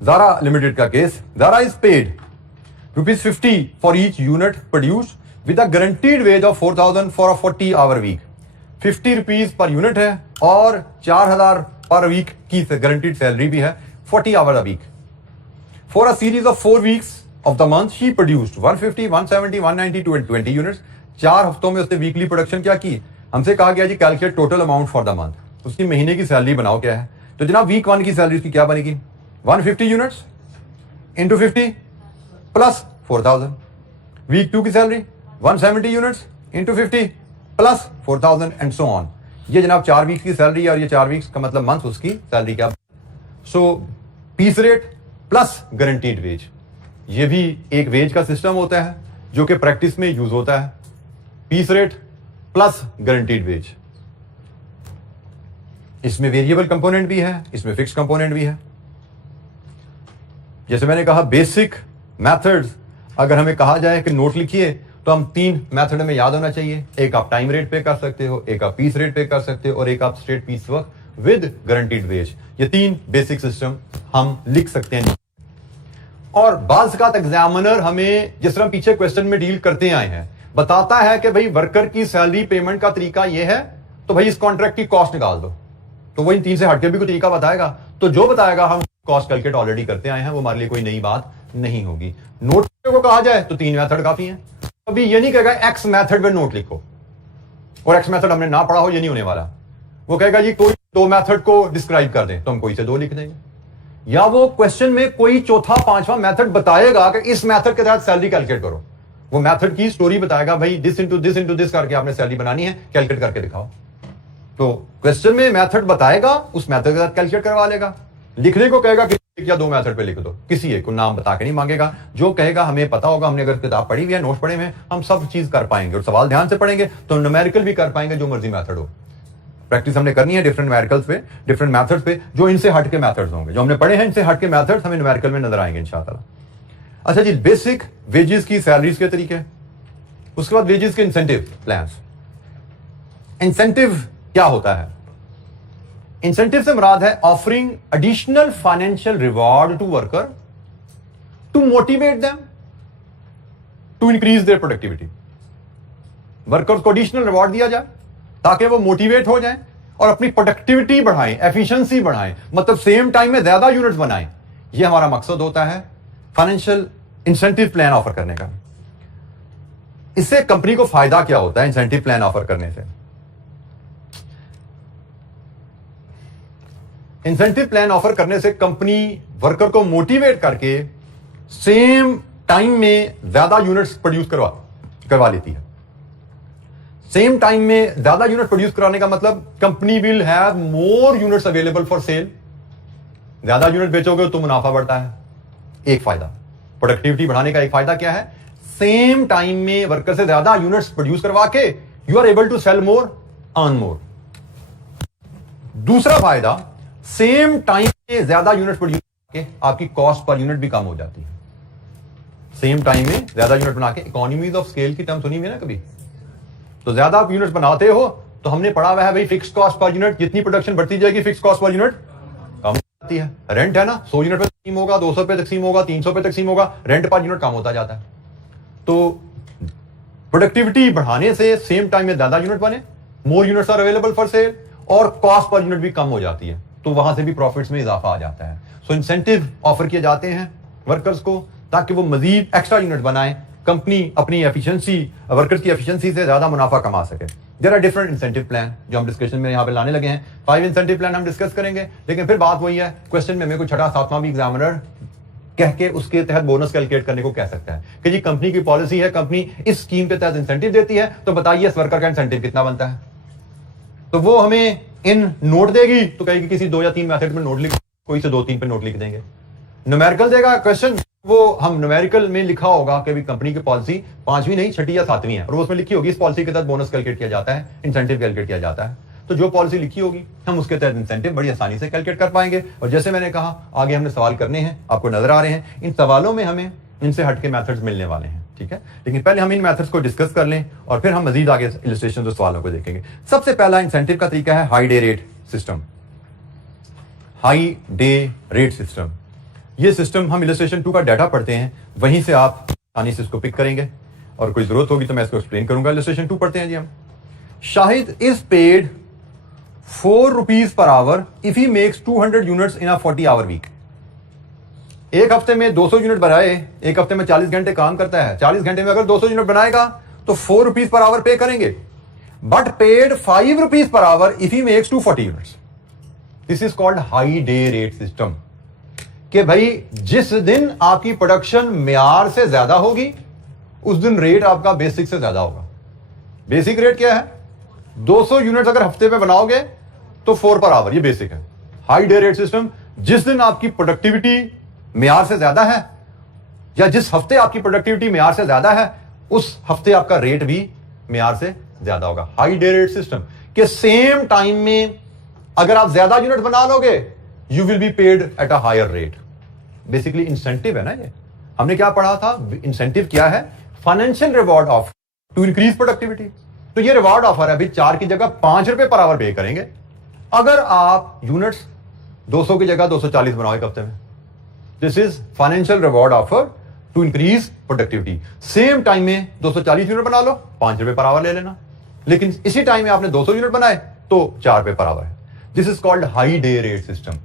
Zara Limited का case. Zara is paid ₹50 for each unit produced with a guaranteed wage of 4,000 for a 40-hour week। 50 rupees per unit है और 4,000 पर वीक की गारंटीड सैलरी भी है, 40 hour a week. For a series of 4 weeks of the month, she produced 150, 170, 190 to 20 units। 4 हफ्तों में उसने weekly production क्या की? हमसे कहा गया जी calculate total amount for the month. उसकी महीने की सैलरी बनाओ क्या है? तो जनाब वीक 1 की सैलरी उसकी क्या बनेगी? 150 यूनिट्स इंटू 50 प्लस 4,000। वीक 2 की salary 170 units into 50 plus 4,000 and so on. ये जनाब 4 वीक्स की सैलरी और ये 4 वीक्स का मतलब मंथ उसकी सैलरी क्या। So piece rate plus guaranteed wage, ये भी एक वेज का सिस्टम होता है जो कि प्रैक्टिस में यूज होता है। Piece rate plus guaranteed wage, इसमें वेरिएबल कंपोनेंट भी है, इसमें फिक्स कंपोनेंट भी है। जैसे मैंने कहा बेसिक मेथड्स अगर हमें कहा जाए कि नोट लिखिए तो हम 3 मेथड में याद होना चाहिए। एक आप टाइम रेट पे कर सकते हो, एक आप पीस रेट पे कर सकते हो और एक आप straight piece work with guaranteed wage. ये 3 बेसिक सिस्टम हम लिख सकते हैं। और बाज़ का एग्जामिनर हमें जिस तरह पीछे क्वेश्चन में डील करते आए हैं बताता है कि भाई वर्कर की सैलरी पेमेंट का तरीका यह है तो भाई इस कॉन्ट्रैक्ट की कॉस्ट निकाल दो, तो वो इन 3 से हटके भी कोई तरीका बताएगा। तो जो बताएगा हम कॉस्ट कैलकुलेट ऑलरेडी करते आए हैं, वो हमारे लिए कोई नई बात नहीं होगी। नोट को कहा जाए तो 3 मेथड काफी हैं। अभी ये नहीं कहेगा एक्स मेथड में नोट लिखो और एक्स मेथड हमने ना पढ़ा हो, ये नहीं होने वाला। वो कहेगा जी कोई 2 मेथड को डिस्क्राइब कर दें तो हम कोई से 2 लिख देंगे, या वो क्वेश्चन में कोई चौथा 5वां मेथड बताएगा कि इस मेथड के तहत सैलरी कैलकुलेट करो। वो मेथड की स्टोरी बताएगा, भाई दिस इंटू दिस करके आपने सैलरी बनानी है, कैलकुलेट करके दिखाओ। तो क्वेश्चन में मेथड बताएगा, उस मेथड के साथ कैलकुलेट करवा लेगा। लिखने को कहेगा कि या 2 मेथड पे लिख दो, किसी एक को नाम बता के नहीं मांगेगा। जो कहेगा हमें पता होगा, हमने अगर किताब पढ़ी हुई है, नोट्स पढ़े हुए हैं, हम सब चीज कर पाएंगे और सवाल ध्यान से पढ़ेंगे तो न्यूमेरिकल भी कर पाएंगे, जो मर्जी मेथड हो। प्रैक्टिस हमने करनी है डिफरेंट न्यूमेरिकल्स पे, डिफरेंट मेथड्स पे, जो इनसे हटके मेथड्स होंगे, जो हमने पढ़े हैं इनसे हटके मेथड्स हमें न्यूमेरिकल में नजर आएंगे इंशाअल्लाह। अच्छा जी, बेसिक वेजेस की सैलरीज के तरीके, उसके बाद वेजेस के इंसेंटिव प्लान्स। इंसेंटिव क्या होता है? इंसेंटिव से मुराद है offering additional financial reward to worker to motivate them to increase their productivity. Workers को एडिशनल रिवॉर्ड दिया जाए ताकि वो मोटिवेट हो जाएं और अपनी प्रोडक्टिविटी बढ़ाएं, एफिशिएंसी बढ़ाएं, मतलब सेम टाइम में ज्यादा यूनिट्स बनाएं। ये हमारा मकसद होता है फाइनेंशियल इंसेंटिव प्लान ऑफर करने का। इससे कंपनी को फायदा क्या होता है इंसेंटिव प्लान ऑफर करने से? इंसेंटिव प्लान ऑफर करने से कंपनी वर्कर को मोटिवेट करके सेम टाइम में ज्यादा यूनिट्स प्रोड्यूस करवा लेती है। सेम टाइम में ज्यादा यूनिट प्रोड्यूस कराने का मतलब company will have more units available for cell. ज्यादा यूनिट बेचोगे तो मुनाफा बढ़ता है, एक फायदा। प्रोडक्टिविटी बढ़ाने का एक फायदा क्या है? सेम टाइम में वर्कर से ज्यादा यूनिट्स प्रोड्यूस करवा के you are able to sell more, earn more. दूसरा फायदा, सेम टाइम में ज्यादा यूनिट प्रोड्यूस करके आपकी कॉस्ट पर यूनिट भी कम हो जाती है। सेम टाइम में ज्यादा यूनिट बना के, इकोनॉमीज ऑफ स्केल की टर्म सुनी हुई ना कभी? तो ज्यादा आप यूनिट बनाते हो तो हमने पढ़ा हुआ है भाई फिक्स कॉस्ट पर यूनिट, जितनी प्रोडक्शन बढ़ती जाएगी फिक्स कॉस्ट पर यूनिट कम होती है। रेंट है ना, 100 यूनिट पे तकसीम होगा, 200 पे तकसीम होगा, 300 पे तकसीम होगा, रेंट पर यूनिट कम होता जाता है। तो प्रोडक्टिविटी बढ़ाने से सेम टाइम में ज्यादा यूनिट बने, more units are available for sale, और कॉस्ट पर यूनिट भी कम हो जाती है, तो वहां से भी प्रॉफिट्स में इजाफा आ जाता है। सो इंसेंटिव ऑफर किए जाते हैं वर्कर्स को ताकि वो मजीद एक्स्ट्रा यूनिट बनाएं, कंपनी अपनी एफिशिएंसी, वर्कर्स की एफिशिएंसी से ज्यादा मुनाफा कमा सके। There are different incentive plan जो हम डिस्कशन में यहाँ पे लाने लगे हैं। 5 इंसेंटिव प्लान हम डिस्कस करेंगे, लेकिन फिर बात वही है, क्वेश्चन में मेरे को छठा सातवां भी एग्जामिनर कह के उसके तहत बोनस कैलकुलेट करने को कह सकता है कि जी कंपनी की पॉलिसी है, कंपनी इस स्कीम के तहत इंसेंटिव देती है, तो बताइए इस वर्कर का इंसेंटिव कितना बनता है। तो वो हमें इन नोट देगी तो कहेगी किसी 2 या 3 मेथड में नोट लिख, कोई से 2-3 पे नोट लिख देंगे। न्यूमेरिकल देगा क्वेश्चन, वो हम न्यूमेरिकल में लिखा होगा कि कंपनी की पॉलिसी 5वीं नहीं 6ठी या 7वीं है, और उसमें लिखी होगी इस पॉलिसी के तहत बोनस कैलकुलेट किया जाता है, इंसेंटिव कैलकुलेट किया जाता है। तो जो पॉलिसी लिखी होगी हम उसके तहत इंसेंटिव बड़ी आसानी से कैलकुलेट कर पाएंगे। और जैसे मैंने कहा आगे हमने सवाल करने हैं, आपको नजर आ रहे हैं, इन सवालों में हमें इनसे हटके मेथड्स मिलने वाले हैं, ठीक है। लेकिन पहले हम इन मेथड्स को डिस्कस कर लें और फिर हम मजीद आगे इलस्ट्रेशन और सवालों को देखेंगे। सबसे पहला इंसेंटिव का तरीका है high day rate system. High day rate system, ये सिस्टम हम इलस्ट्रेशन 2 का डाटा पढ़ते हैं, वहीं से आप आसानी से इसको पिक करेंगे, और कोई जरूरत होगी तो मैं इसको एक्सप्लेन करूंगा। इलस्ट्रेशन 2 पढ़ते हैं जी हम। Shahid is paid 4 rupees per hour if he makes 200 units in a 40 hour week. एक हफ्ते में 200 यूनिट बनाए, एक हफ्ते में 40 घंटे काम करता है, 40 घंटे में अगर 200 यूनिट बनाएगा तो 4 रुपीज पर आवर पे करेंगे, but paid 5 rupees per hour if he makes 240 units. This is called high day rate system. कि भाई जिस दिन आपकी प्रोडक्शन म्यार से ज्यादा होगी उस दिन रेट आपका बेसिक से ज्यादा होगा। बेसिक रेट क्या है? 200 यूनिट्स अगर हफ्ते में बनाओगे तो 4 पर आवर, ये बेसिक है। हाई डे रेट सिस्टम, जिस दिन आपकी प्रोडक्टिविटी म्यार से ज्यादा है या जिस हफ्ते आपकी प्रोडक्टिविटी म्यार से ज्यादा है उस हफ्ते आपका रेट भी म्यार से ज्यादा होगा। हाई डे रेट सिस्टम के सेम टाइम में अगर आप ज्यादा यूनिट बना लोगे you will be paid at a higher rate. Basically incentive है ना ये। हमने क्या पढ़ा था? इंसेंटिव क्या है? Financial reward of to increase productivity. तो ये रिवॉर्ड ऑफर है, अभी 4 की जगह 5 रुपए पर आवर पे करेंगे अगर आप यूनिट्स 200 की जगह 240 बनाओ एक हफ्ते में। This is financial reward offer to increase productivity. Same time में 240 यूनिट बना लो, 5 रुपए पर आवर ले लेना, लेकिन इसी टाइम में आपने 200 यूनिट बनाए तो 4 रुपए पर आवर है। This is called high day rate system.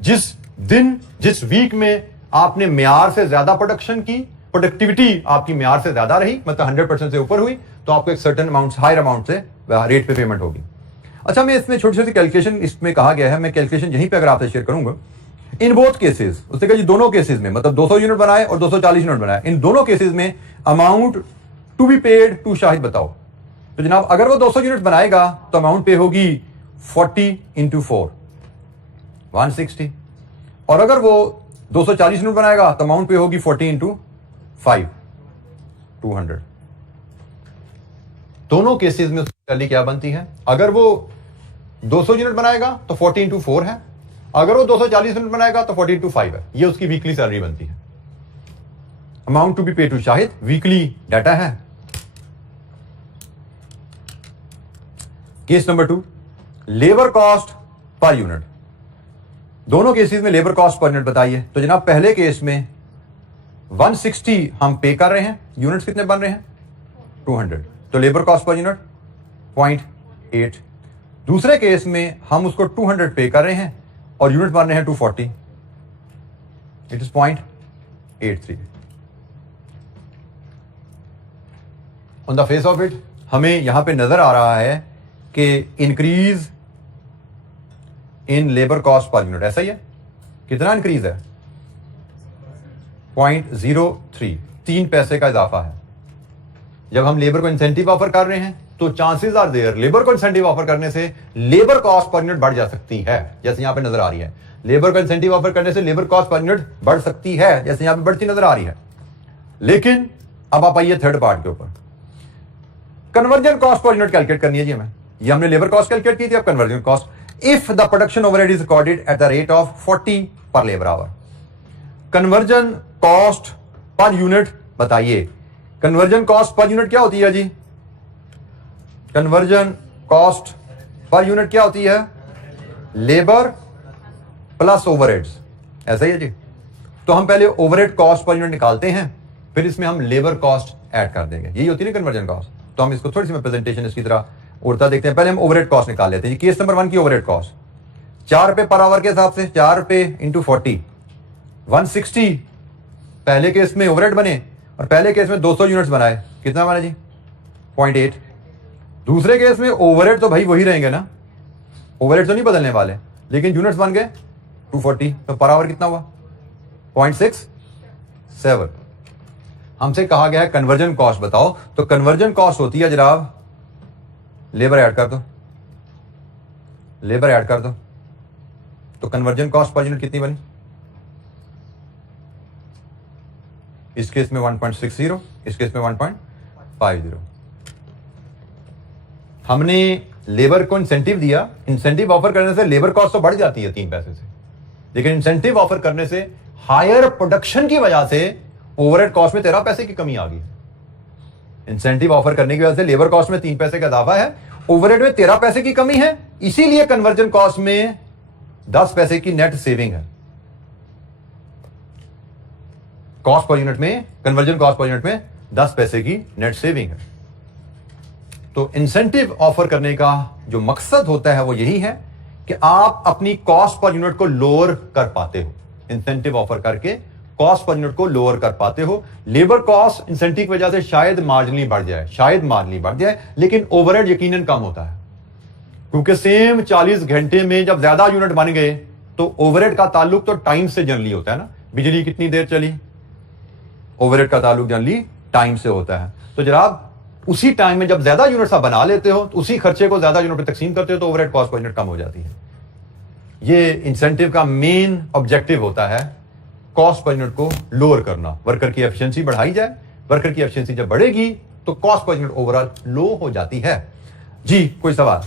जिस दिन, जिस वीक में आपने म्यार से ज्यादा प्रोडक्शन की, प्रोडक्टिविटी आपकी म्यार से ज्यादा रही, मतलब 100% से ऊपर हुई, तो आपको एक सर्टेन अमाउंट, हायर अमाउंट से रेट पे पेमेंट होगी। अच्छा, मैं इसमें छोटी छोटी कैलकुलेशन इसमें कहा गया है, मैं कैलकुलेशन यहीं पे अगर आपसे शेयर करूंगा। इन बोथ केसेस, उसने कहा जी दोनों केसेस में, मतलब 200 यूनिट बनाए और 240 यूनिट बनाए, इन दोनों केसेस में amount to be paid to Shahid बताओ। तो जनाब अगर वो 200 यूनिट बनाएगा तो अमाउंट पे होगी 40 इंटू 4, 160, और अगर वो 240 यूनिट बनाएगा तो अमाउंट पे होगी 40 इंटू 5, 200। दोनों केसेस में उसकी सैलरी क्या बनती है? अगर वो 200 यूनिट बनाएगा तो 40 इंटू 4 है, अगर वो 240 यूनिट बनाएगा तो 40 इंटू 5 है। ये उसकी वीकली सैलरी बनती है। Amount to be paid to Shahid weekly data है। Case number 2, labour cost per unit. दोनों केसेस में लेबर कॉस्ट पर यूनिट बताइए। तो जनाब पहले केस में 160 हम पे कर रहे हैं, यूनिट्स कितने बन रहे हैं 200, तो लेबर कॉस्ट पर यूनिट 0.8। दूसरे केस में हम उसको 200 पे कर रहे हैं और यूनिट बन रहे हैं 240, it is 0.83। On the face of it हमें यहां पे नजर आ रहा है कि increase in labour cost per unit, ऐसा ही है। कितना इंक्रीज है 0.03, 3 पैसे का इजाफा है। जब हम लेबर को इंसेंटिव ऑफर कर रहे हैं तो चांसेस आर देयर लेबर को इंसेंटिव ऑफर करने से लेबर कॉस्ट पर यूनिट बढ़ जा सकती है, जैसे यहां पे नजर आ रही है। लेबर को इंसेंटिव ऑफर करने से लेबर कॉस्ट पर यूनिट बढ़ सकती है, जैसे यहां पे बढ़ती नजर आ रही है। लेकिन अब आप आइए थर्ड पार्ट के ऊपर, conversion cost per unit calculate करनी है जी हमें। ये हमने लेबर कॉस्ट कैलकुलेट की थी, अब conversion cost. If the production overhead is recorded at the rate of 40 पर labour our, conversion cost per unit बताइए। कन्वर्जन कॉस्ट पर यूनिट क्या होती है जी? कन्वर्जन कॉस्ट पर यूनिट क्या होती है? लेबर प्लस ओवरहेड्स, ऐसा ही है जी। तो हम पहले ओवरहेड कॉस्ट पर यूनिट निकालते हैं, फिर इसमें हम लेबर कॉस्ट ऐड कर देंगे, यही होती है ना कन्वर्जन कॉस्ट। तो हम इसको थोड़ी सी प्रेजेंटेशन इसकी तरह उड़ता देखते हैं। पहले हम ओवरहेड कॉस्ट निकाल लेते हैं। केस नंबर 1 की ओवरहेड कॉस्ट 4 रुपए पर आवर के हिसाब से, 4 रुपए इंटू 40, 160 पहले केस में ओवरहेड बने और पहले केस में 200 यूनिट्स बनाए, कितना बना जी 0.8। दूसरे केस में ओवरहेड तो भाई वही रहेंगे ना, ओवरहेड तो नहीं बदलने वाले, लेकिन यूनिट्स बन गए 240, तो पर आवर कितना हुआ 0.67। हमसे कहा गया है कन्वर्जन कॉस्ट बताओ, तो कन्वर्जन कॉस्ट होती है जनाब, लेबर ऐड कर दो, लेबर ऐड कर दो, तो कन्वर्जन कॉस्ट पर यूनिट कितनी बनी? इस केस में 1.60, इस केस में 1.50। हमने लेबर को इंसेंटिव दिया, इंसेंटिव ऑफर करने से लेबर कॉस्ट तो बढ़ जाती है 3 पैसे से, लेकिन इंसेंटिव ऑफर करने से हायर प्रोडक्शन की वजह से ओवरहेड कॉस्ट में 13 पैसे की कमी आ गई। इंसेंटिव ऑफर करने की वजह से लेबर कॉस्ट में 3 पैसे का इजाफा है, ओवरहेड में 13 पैसे की कमी है, इसीलिए कन्वर्जन कॉस्ट में 10 पैसे की नेट सेविंग है। कॉस्ट पर यूनिट में, कन्वर्जन कॉस्ट पर यूनिट में 10 पैसे की नेट सेविंग है। तो इंसेंटिव ऑफर करने का जो मकसद होता है वो यही है कि आप अपनी कॉस्ट पर यूनिट को लोअर कर पाते हो। इंसेंटिव ऑफर करके कॉस्ट पर यूनिट को लोअर कर पाते हो। लेबर कॉस्ट इंसेंटिव की वजह से शायद मार्जिनली बढ़ जाए, शायद मार्जिनली बढ़ जाए, लेकिन ओवरहेड यकीनन कम होता है, क्योंकि सेम 40 घंटे में जब ज्यादा यूनिट बन गए तो ओवरहेड का ताल्लुक तो टाइम से जनरली होता है ना। बिजली कितनी देर चली, ओवरहेड का ताल्लुक जनरली टाइम से होता है। तो जनाब उसी टाइम में जब ज्यादा यूनिट्स आप बना लेते हो तो उसी खर्चे को ज्यादा यूनिट पर तकसीम करते हो तो ओवरहेड कॉस्ट पर यूनिट कम हो जाती है। ये इंसेंटिव का मेन ऑब्जेक्टिव होता है, कॉस्ट पर यूनिट को लोअर करना, वर्कर की एफिशिएंसी बढ़ाई जाए। वर्कर की एफिशिएंसी जब बढ़ेगी तो कॉस्ट पर यूनिट ओवरऑल लो हो जाती है। जी कोई सवाल?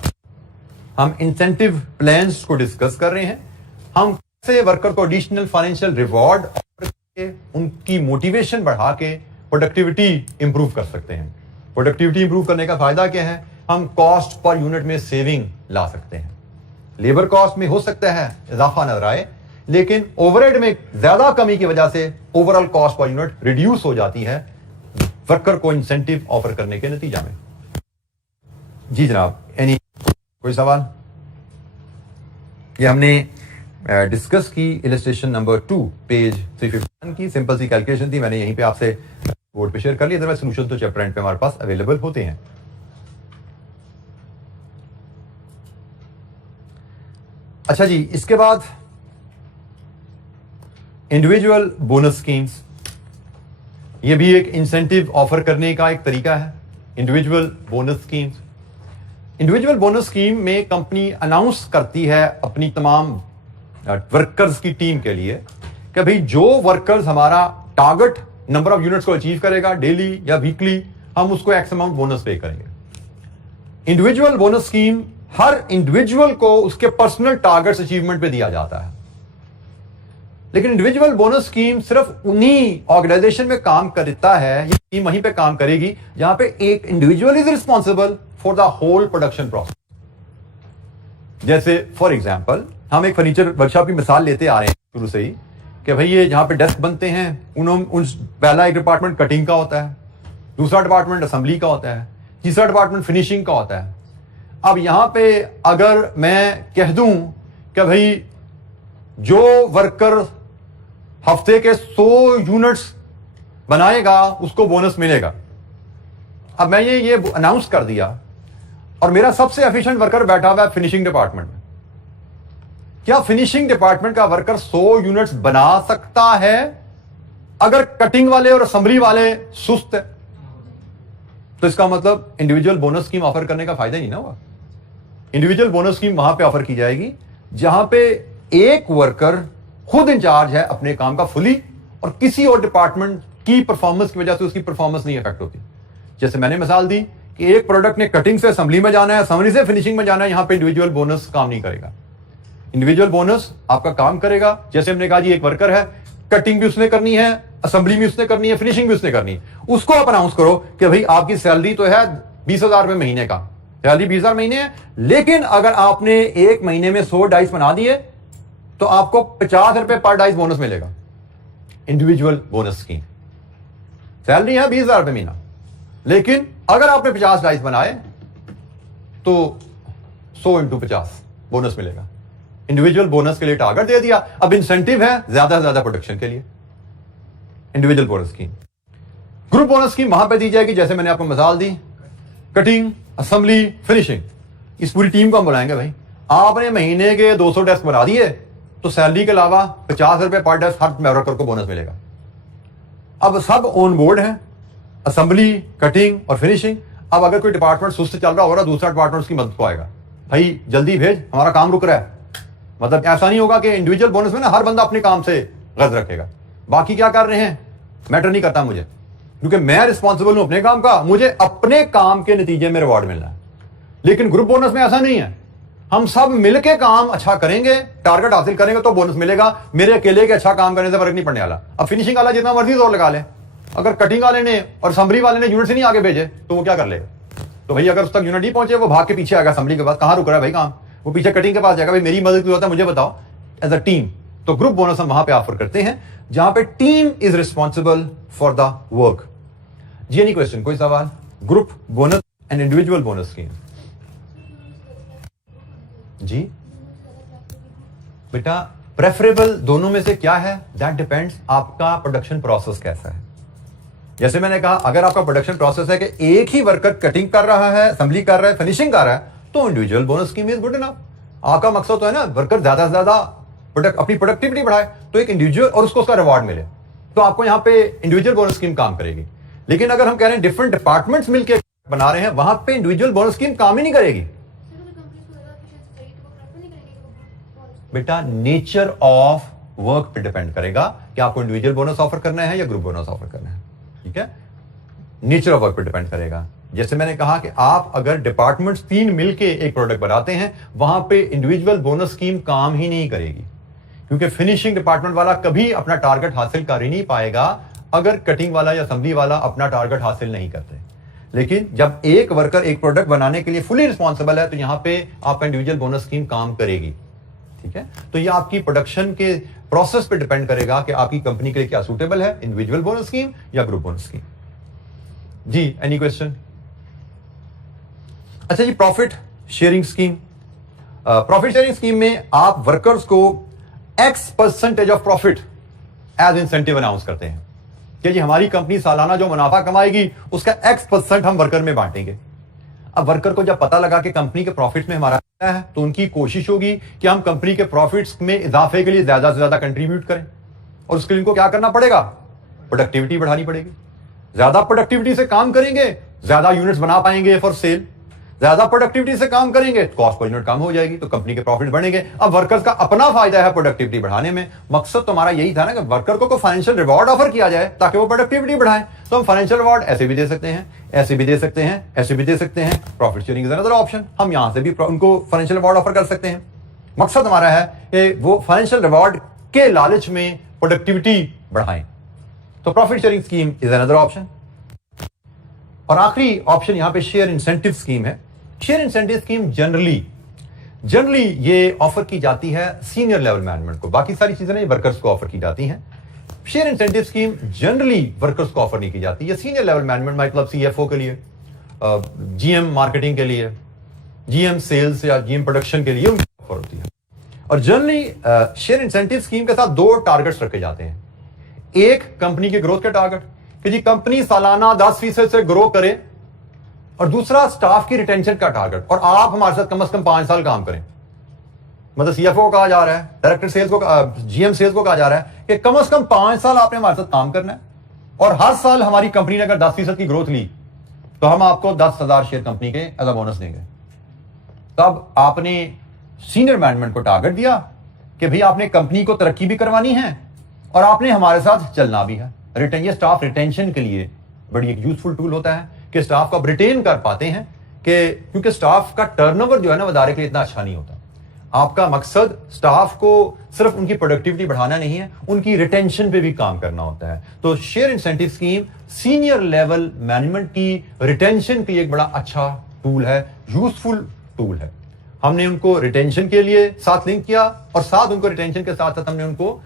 हम इंसेंटिव प्लान्स को डिस्कस कर रहे हैं, हम कैसे वर्कर को एडिशनल फाइनेंशियल रिवॉर्ड ऑफर करके उनकी मोटिवेशन बढ़ा के प्रोडक्टिविटी इंप्रूव कर सकते हैं। प्रोडक्टिविटी इंप्रूव करने का फायदा क्या है? हम कॉस्ट पर यूनिट में सेविंग ला सकते हैं। लेबर कॉस्ट में हो सकता है इजाफा नजर आए, लेकिन ओवरहेड में ज्यादा कमी की वजह से overall cost per unit reduce हो जाती है वर्कर को इंसेंटिव ऑफर करने के नतीजा में। जी जनाब, एनी कोई सवाल? ये हमने डिस्कस की इलस्ट्रेशन नंबर 2 पेज 351 की सिंपल सी कैलकुलेशन थी, मैंने यहीं पे आपसे बोर्ड पे शेयर कर लिया। अदरवाइज सोल्यूशन तो चैप्टर एंड पे हमारे पास अवेलेबल होते हैं। अच्छा जी, इसके बाद इंडिविजुअल बोनस स्कीम्स, ये भी एक इंसेंटिव ऑफर करने का एक तरीका है। Individual bonus schemes, individual bonus scheme में कंपनी अनाउंस करती है अपनी तमाम वर्कर्स की टीम के लिए कि भाई जो वर्कर्स हमारा टारगेट नंबर ऑफ यूनिट्स को अचीव करेगा डेली या वीकली, हम उसको एक्स अमाउंट बोनस पे करेंगे। इंडिविजुअल बोनस स्कीम हर इंडिविजुअल को उसके पर्सनल टारगेट्स अचीवमेंट पे दिया जाता है, लेकिन इंडिविजुअल बोनस स्कीम सिर्फ उन्हीं ऑर्गेनाइजेशन में काम करता है, ये स्कीम वहीं पे काम करेगी जहां पे एक individual is responsible for the whole production process. जैसे फॉर एग्जाम्पल हम एक फर्नीचर वर्कशॉप की मिसाल लेते आ रहे हैं शुरू से ही कि भाई ये जहां पे डेस्क बनते हैं पहला एक डिपार्टमेंट कटिंग का होता है, दूसरा डिपार्टमेंट असेंबली का होता है, तीसरा डिपार्टमेंट फिनिशिंग का होता है। अब यहां पे अगर मैं कह दूं कि भाई जो वर्कर हफ्ते के 100 यूनिट्स बनाएगा उसको बोनस मिलेगा, अब मैं ये अनाउंस कर दिया और मेरा सबसे एफिशिएंट वर्कर बैठा हुआ है फिनिशिंग डिपार्टमेंट में, क्या फिनिशिंग डिपार्टमेंट का वर्कर 100 यूनिट्स बना सकता है अगर कटिंग वाले और असेंबली वाले सुस्त है? तो इसका मतलब इंडिविजुअल बोनस स्कीम ऑफर करने का फायदा नहीं ना हुआ। इंडिविजुअल बोनस स्कीम वहां पे ऑफर की जाएगी जहां पे एक वर्कर खुद इंचार्ज है अपने काम का फुली और किसी और डिपार्टमेंट की परफॉर्मेंस की वजह से उसकी परफॉर्मेंस नहीं अफेक्ट होती। जैसे मैंने मिसाल दी कि एक प्रोडक्ट ने कटिंग से असेंबली में जाना है, असेंबली से फिनिशिंग में जाना है, यहां पे इंडिविजुअल बोनस काम नहीं करेगा। इंडिविजुअल बोनस आपका काम करेगा, जैसे हमने कहा जी एक वर्कर है, कटिंग भी उसने करनी है, असेंबली भी उसने करनी है, फिनिशिंग भी उसने करनी है, उसको आप अनाउंस करो कि भाई आपकी सैलरी तो है 20,000 रुपए महीने का, सैलरी 20,000 महीने है, लेकिन अगर आपने एक महीने में 100 डाइस बना दिए तो आपको 50 रुपए पर डाइस बोनस मिलेगा। इंडिविजुअल बोनस स्कीम, सैलरी है 20,000 रुपए महीना, लेकिन अगर आपने 50 डाइस बनाए तो 100 × 50 बोनस मिलेगा। इंडिविजुअल बोनस के लिए टारगेट दे दिया, अब इंसेंटिव है ज्यादा से ज्यादा प्रोडक्शन के लिए। Individual bonus scheme. Group bonus scheme वहां पे दी जाएगी जैसे मैंने आपको मिसाल दी, कटिंग, असेंबली, फिनिशिंग, इस पूरी टीम को हम बुलाएंगे भाई आपने महीने के 200 डेस्क बना दिए तो सैलरी के अलावा 50 रुपए पर डेस्क हर वर्कर को बोनस मिलेगा। अब सब ऑन बोर्ड है, असेंबली, कटिंग और फिनिशिंग। अब अगर कोई डिपार्टमेंट सुस्त चल रहा होगा, दूसरा डिपार्टमेंट उसकी मदद को आएगा, भाई जल्दी भेज हमारा काम रुक रहा है। मतलब ऐसा नहीं होगा कि इंडिविजुअल बोनस में ना हर बंदा अपने काम से गज रखेगा, बाकी क्या कर रहे हैं मैटर नहीं करता मुझे, क्योंकि मैं रिस्पॉन्सिबल हूं अपने काम का, मुझे अपने काम के नतीजे में रिवॉर्ड मिलना है। लेकिन ग्रुप बोनस में ऐसा नहीं है, हम सब मिलके काम अच्छा करेंगे, टारगेट हासिल करेंगे तो बोनस मिलेगा, मेरे अकेले के अच्छा काम करने से फर्क नहीं पड़ने वाला। अब फिनिशिंग वाला जितना मर्जी जोर लगा ले, अगर कटिंग वाले ने और असेंबली वाले ने यूनिट से नहीं आगे भेजे तो वो क्या कर लेगा? तो भाई अगर उस तक यूनिट नहीं पहुंचे वो भाग के पीछे आएगा असेंबली के बाद, कहां रुक रहा है भाई काम, वो पीछे कटिंग के पास जाएगा, भाई मेरी मदद क्यों होता है मुझे बताओ एज अ टीम। तो ग्रुप बोनस हम वहां पे ऑफर करते हैं जहां पे team is responsible for the work. जी एनी क्वेश्चन, कोई सवाल? Group bonus and individual bonus scheme. जी बेटा प्रेफरेबल दोनों में से क्या है, दैट डिपेंड्स आपका प्रोडक्शन प्रोसेस कैसा है। जैसे मैंने कहा अगर आपका प्रोडक्शन प्रोसेस है कि एक ही वर्कर कटिंग कर रहा है, असेंबली कर रहा है, फिनिशिंग कर रहा है, तो individual bonus scheme is good enough. आपका मकसद तो है ना वर्कर ज्यादा से ज्यादा अपनी प्रोडक्टिविटी बढ़ाए, तो एक इंडिविजुअल और उसको उसका रिवॉर्ड मिले, तो आपको यहां पे इंडिविजुअल बोनस स्कीम काम करेगी। लेकिन अगर हम कह रहे हैं डिफरेंट डिपार्टमेंट्स मिलकर बना रहे हैं, वहां पे इंडिविजुअल बोनस स्कीम काम ही नहीं करेगी। बेटा नेचर ऑफ वर्क पे डिपेंड करेगा कि आपको इंडिविजुअल बोनस ऑफर करना है या ग्रुप बोनस ऑफर करना है, ठीक है? नेचर ऑफ वर्क पे डिपेंड करेगा। जैसे मैंने कहा कि आप अगर डिपार्टमेंट्स 3 मिलके एक प्रोडक्ट बनाते हैं, वहां पे इंडिविजुअल बोनस स्कीम काम ही नहीं करेगी, क्योंकि फिनिशिंग डिपार्टमेंट वाला कभी अपना टारगेट हासिल कर ही नहीं पाएगा अगर कटिंग वाला या असेंबली वाला अपना टारगेट हासिल नहीं करते। लेकिन जब एक वर्कर एक प्रोडक्ट बनाने के लिए फुली रिस्पॉन्सिबल है, तो यहां पे आपका इंडिविजुअल बोनस स्कीम काम करेगी, ठीक है? तो ये आपकी प्रोडक्शन के प्रोसेस पे डिपेंड करेगा कि आपकी कंपनी के लिए क्या सूटेबल है, इंडिविजुअल बोनस स्कीम या ग्रुप बोनस स्कीम। जी एनी क्वेश्चन? अच्छा जी, profit sharing scheme. Profit sharing scheme में आप वर्कर्स को X% of profit as incentive announce करते हैं कि जी हमारी कंपनी सालाना जो मुनाफा कमाएगी उसका X% हम वर्कर में बांटेंगे। अब वर्कर को जब पता लगा कि कंपनी के प्रॉफिट में हमारा है, तो उनकी कोशिश होगी कि हम कंपनी के प्रॉफिट्स में इजाफे के लिए ज्यादा से ज्यादा कंट्रीब्यूट करें, और उसके लिए इनको क्या करना पड़ेगा? प्रोडक्टिविटी बढ़ानी पड़ेगी। ज्यादा प्रोडक्टिविटी से काम करेंगे, ज्यादा यूनिट्स बना पाएंगे फॉर सेल, ज्यादा प्रोडक्टिविटी से काम करेंगे, कॉस्ट पर यूनिट कम हो जाएगी, तो कंपनी के प्रॉफिट बढ़ेंगे। अब वर्कर्स का अपना फायदा है प्रोडक्टिविटी बढ़ाने में। मकसद तो हमारा यही था ना कि वर्कर को फाइनेंशियल रिवॉर्ड ऑफर किया जाए ताकि वो प्रोडक्टिविटी बढ़ाए। तो हम फाइनेंशियल रिवॉर्ड ऐसे भी दे सकते हैं, ऐसे भी दे सकते हैं, ऐसे भी दे सकते हैं। Profit sharing is another option, हम यहां से भी उनको फाइनेंशियल रिवॉर्ड ऑफर कर सकते हैं। मकसद हमारा है कि वो फाइनेंशियल रिवॉर्ड के लालच में प्रोडक्टिविटी बढ़ाएं। तो profit sharing scheme is another option. और आखिरी ऑप्शन यहां पे शेयर इंसेंटिव स्कीम है। Share incentive scheme generally generally ये ऑफर की जाती है सीनियर लेवल मैनेजमेंट को, बाकी सारी चीजें नहीं वर्कर्स को ऑफर की जाती हैं। Share incentive scheme generally workers को ऑफर नहीं की जाती, ये सीनियर लेवल मैनेजमेंट मतलब सीएफओ के लिए, जीएम मार्केटिंग के लिए, जीएम सेल्स या जीएम प्रोडक्शन के लिए उनकी ऑफर होती है। और जनरली शेयर इंसेंटिव स्कीम के साथ दो टारगेट्स रखे जाते हैं। एक कंपनी के ग्रोथ के टारगेट कि जी कंपनी सालाना 10% से ग्रो करे, और दूसरा स्टाफ की रिटेंशन का टारगेट, और आप हमारे साथ कम से कम 5 साल काम करें। मतलब सीएफओ को कहा जा रहा है, डायरेक्टर सेल्स को, जीएम सेल्स को कहा जा रहा है कि कम से कम 5 साल आपने हमारे साथ काम करना है, और हर साल हमारी कंपनी ने अगर 10% की ग्रोथ ली तो हम आपको 10,000 शेयर कंपनी के एज अ बोनस देंगे। तब आपने सीनियर मैनेजमेंट को टारगेट दिया कि भाई आपने कंपनी को तरक्की भी करवानी है और आपने हमारे साथ चलना भी है। ये स्टाफ रिटेंशन के लिए बड़ी एक यूजफुल टूल होता है कि स्टाफ को आप रिटेन कर पाते हैं, कि क्योंकि स्टाफ का टर्नओवर जो है ना इदारे के लिए इतना अच्छा नहीं होता। आपका मकसद स्टाफ को सिर्फ उनकी प्रोडक्टिविटी बढ़ाना नहीं है, उनकी रिटेंशन पे भी काम करना होता है। तो share incentive scheme senior level management की रिटेंशन के लिए एक बड़ा अच्छा टूल है, यूजफुल टूल है। हमने उनको रिटेंशन के लिए साथ लिंक किया, और साथ उनको रिटेंशन के साथ साथ हमने उनको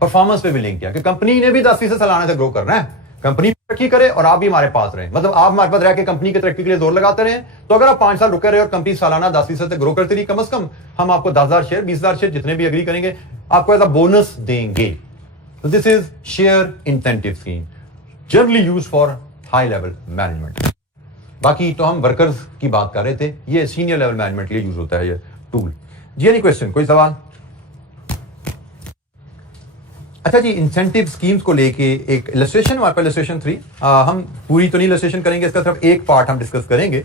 परफॉर्मेंस पे भी लिंक किया कि कंपनी ने भी 10% सालाना से ग्रो करना है, कंपनी तरक्की करे और आप भी हमारे पास रहें। मतलब आप हमारे पास रह के कंपनी की तरक्की के लिए जोर लगाते रहे, तो अगर आप 5 साल रुके रहे और कंपनी सालाना 10% से ग्रो करती रही, कम से कम हम आपको 10,000 शेयर 20,000 शेयर जितने भी एग्री करेंगे आपको एज अ बोनस देंगे। तो this is share incentive scheme generally use for high level management. बाकी तो हम वर्कर्स की बात कर रहे थे, ये सीनियर लेवल मैनेजमेंट के लिए यूज होता है ये टूल। जी एनी क्वेश्चन, कोई सवाल? अच्छा जी, इंसेंटिव स्कीम्स को लेके एक इलस्ट्रेशन हमारे पास, इलस्ट्रेशन 3। हम पूरी तो नहीं इलस्ट्रेशन करेंगे, इसका सिर्फ एक पार्ट हम डिस्कस करेंगे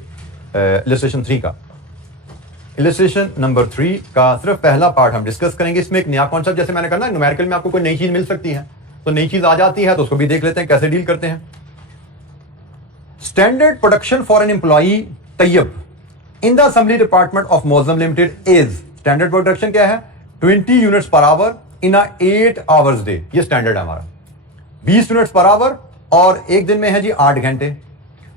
इलस्ट्रेशन 3 का। इलस्ट्रेशन नंबर 3 का सिर्फ पहला पार्ट हम डिस्कस करेंगे। इसमें एक नया कॉन्सेप्ट, जैसे मैंने कहा ना न्यूमेरिकल में आपको कोई नई चीज मिल सकती है, तो नई चीज आ जाती है तो उसको भी देख लेते हैं कैसे डील करते हैं। Standard production for an employee Tayyab in the assembly department of Mauzam limited is, standard production क्या है? 20 यूनिट्स पर आवर इन 8 आवर्स डे, ये स्टैंडर्ड है हमारा। 20 यूनिट्स पर आवर और एक दिन में है जी 8 घंटे।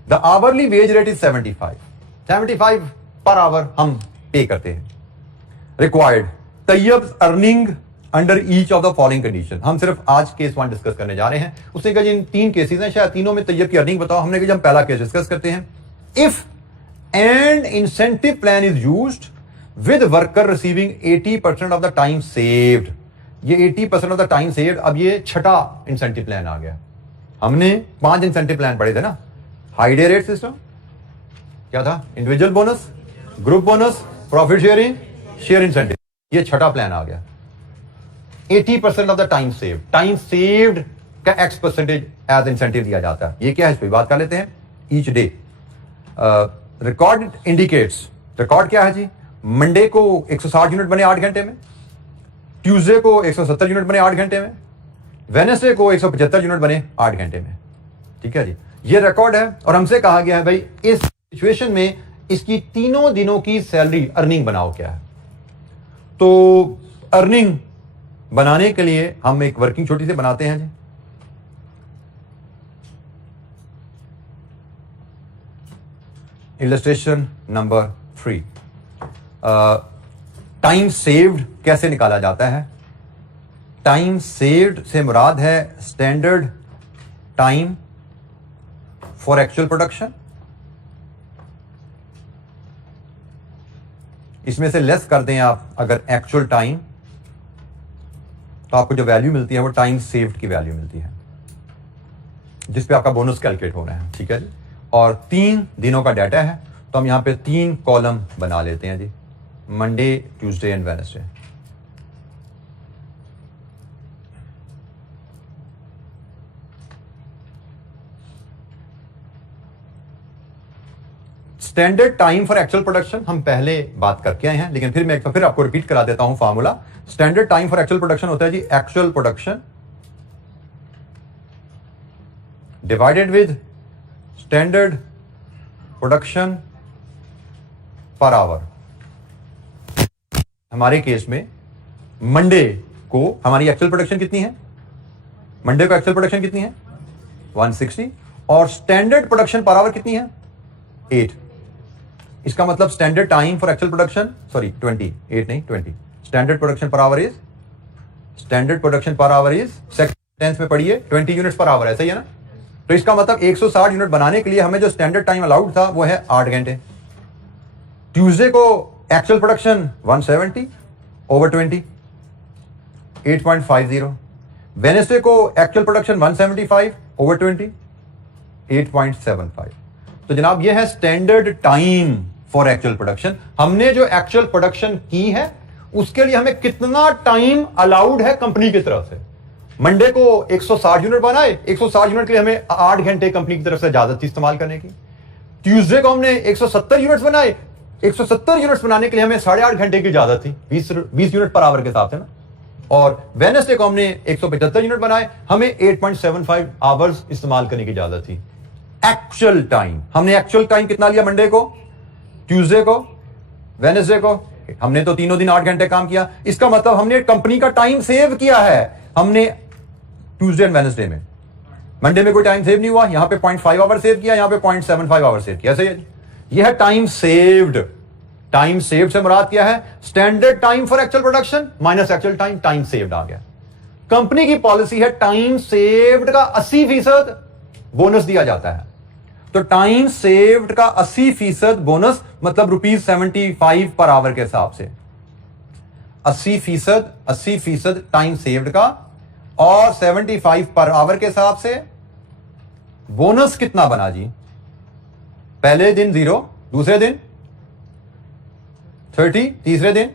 The hourly wage rate is 75 per hour हम पे करते हैं। Required Tayyab earning under each of the following condition. हम सिर्फ आज केस 1 डिस्कस करने जा रहे हैं। उसने कहा जिन 3 केसेस हैं, शायद तीनों में तैयब की अर्निंग बताओ। हमने कहा हम पहला केस डिस्कस करते हैं। If and incentive plan is used with worker receiving 80% of the time saved, ये 80% ऑफ द टाइम सेव्ड, अब ये छठा इंसेंटिव प्लान आ गया। हमने 5 इंसेंटिव प्लान पढ़े थे ना, हाई डे रेट सिस्टम, क्या था? Individual bonus, group bonus, profit sharing, share incentive, ये छठा प्लान आ गया। 80% of the time saved, time saved का X% एज इंसेंटिव दिया जाता है। ये क्या है, इस पर बात कर लेते हैं। Each day record indicates, record क्या है जी? मंडे को 160 यूनिट बने 8 घंटे में, ट्यूसडे को 170 यूनिट बने 8 घंटे में, वेडनेसडे को 175 यूनिट बने 8 घंटे में। ठीक है जी, ये रिकॉर्ड है। और हमसे कहा गया है भाई इस सिचुएशन में इसकी तीनों दिनों की सैलरी अर्निंग बनाओ क्या है। तो अर्निंग बनाने के लिए हम एक वर्किंग छोटी से बनाते हैं जी। इलस्ट्रेशन नंबर 3, टाइम सेव्ड कैसे निकाला जाता है? टाइम सेव्ड से मुराद है standard time for actual production, इसमें से लेस कर दें आप अगर एक्चुअल टाइम, तो आपको जो वैल्यू मिलती है वो टाइम सेव्ड की वैल्यू मिलती है, जिस पे आपका बोनस कैलकुलेट हो रहा है। ठीक है जी। और 3 दिनों का डाटा है, तो हम यहां पे 3 कॉलम बना लेते हैं जी, Monday, Tuesday and Wednesday. Standard time for actual production हम पहले बात करके आए हैं, लेकिन फिर मैं फिर आपको रिपीट करा देता हूं formula. Standard time for actual production होता है जी actual production divided with standard production per hour. हमारे केस में मंडे को हमारी एक्चुअल प्रोडक्शन कितनी है? मंडे को एक्चुअल प्रोडक्शन कितनी है? 160, और स्टैंडर्ड प्रोडक्शन पर आवर कितनी है? 8। इसका मतलब standard time for actual production, sorry 28 नहीं 20, standard production per hour is, standard production per hour is, second tense में पढ़िए 20 यूनिट्स पर आवर है, सही है ना। तो इसका मतलब 160 यूनिट बनाने के लिए हमें जो स्टैंडर्ड टाइम अलाउड था वो है 8 घंटे। ट्यूसडे को एक्चुअल प्रोडक्शन 170 ओवर 20 8.50। वेडनेसडे को एक्चुअल प्रोडक्शन 175 ओवर 20 8.75। तो जनाब ये है standard time for actual production. हमने जो एक्चुअल प्रोडक्शन की है उसके लिए हमें कितना टाइम अलाउड है कंपनी की तरफ से। मंडे को 160 यूनिट बनाए, 160 यूनिट के लिए हमें 8 घंटे कंपनी की तरफ से इजाजत थी इस्तेमाल करने की। ट्यूसडे को हमने 170 यूनिट्स बनाए, 170 यूनिट्स बनाने के लिए हमें 8.5 घंटे की इजाजत थी 20 यूनिट पर आवर के साथ, है ना। और वेडनेसडे को हमने 175 यूनिट बनाए, हमें 8.75 आवर्स इस्तेमाल करने की इजाजत थी। एक्चुअल टाइम, हमने एक्चुअल टाइम कितना लिया मंडे को, ट्यूसडे को, वेडनेसडे को, हमने तो तीनों दिन 8 घंटे काम किया। इसका मतलब हमने कंपनी का टाइम सेव किया है। हमने ट्यूसडे एंड वेडनेसडे में, मंडे में कोई टाइम सेव नहीं हुआ, यहां पे 0.5 आवर सेव किया, यहां पे 0.75 आवर सेव किया, सही है। यह है टाइम सेव्ड। टाइम सेव्ड से मुराद क्या है, standard time for actual production minus actual time, time saved आ गया। कंपनी की पॉलिसी है टाइम सेव्ड का 80% बोनस दिया जाता है। तो टाइम सेव्ड का 80% बोनस मतलब ₹75 पर आवर के हिसाब से 80% टाइम सेव्ड का, और 75 पर आवर के हिसाब से बोनस कितना बना जी, पहले दिन 0, दूसरे दिन 30, तीसरे दिन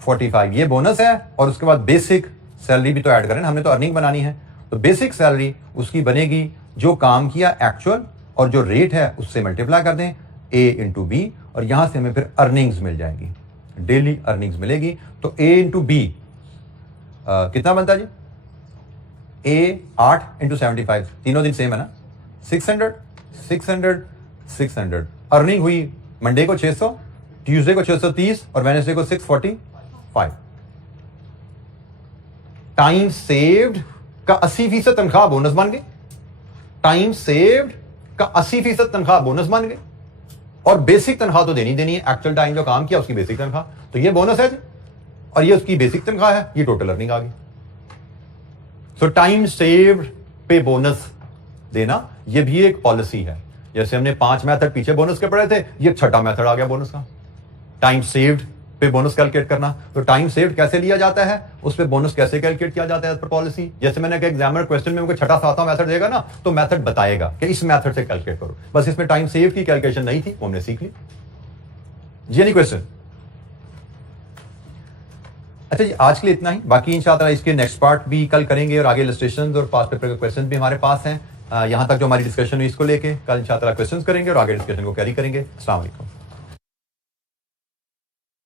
45, ये बोनस है। और उसके बाद बेसिक सैलरी भी तो ऐड करें, हमने तो अर्निंग बनानी है। तो बेसिक सैलरी उसकी बनेगी जो काम किया एक्चुअल और जो रेट है उससे मल्टीप्लाई कर दें, A इंटू B, और यहां से हमें फिर अर्निंग्स मिल जाएगी, डेली अर्निंग्स मिलेगी। तो A इंटू B कितना बनता है जी, A 8 इंटू 75, तीनों दिन सेम है ना, 600 600 600। अर्निंग हुई मंडे को 600, ट्यूसडे को 630 और वेडनेसडे को 645। टाइम सेव्ड का 80% तनख्वाह बोनस बन गई, टाइम सेव्ड का 80% तनख्वाह बोनस बन गई। और बेसिक तनख्वाह तो देनी है, एक्चुअल टाइम जो काम किया उसकी बेसिक तनख्वाह, तो ये बोनस है जी, और ये उसकी बेसिक तनख्वाह है, ये टोटल अर्निंग आ गई। सो टाइम सेव्ड पे बोनस देना ये भी एक पॉलिसी है। जैसे हमने 5 मेथड पीछे बोनस के पढ़े थे, ये 6ठा मेथड आ गया बोनस का, टाइम सेव्ड पे बोनस कैलकुलेट करना। तो टाइम सेव्ड कैसे लिया जाता है, उस पे बोनस कैसे कैलकुलेट किया जाता है पर पॉलिसी। जैसे मैंने कहा एग्जामिनर क्वेश्चन में मुझे 6ठा 7वां मेथड देगा ना, तो मेथड बताएगा कि इस मेथड से कैलकुलेट करो। बस इसमें टाइम सेव की कैलकुलेशन नहीं थी, वो हमने सीख ली जी। नहीं क्वेश्चन? अच्छा जी, आज के लिए इतना ही। बाकी इंशाअल्लाह इसके नेक्स्ट पार्ट भी कल करेंगे, और आगे इलस्ट्रेशंस और पास्ट पेपर के क्वेश्चन भी हमारे पास हैं। यहां तक जो हमारी डिस्कशन हुई इसको लेके कल इंशाअल्लाह क्वेश्चंस करेंगे और आगे डिस्कशन को कैरी करेंगे। अस्सलाम वालेकुम।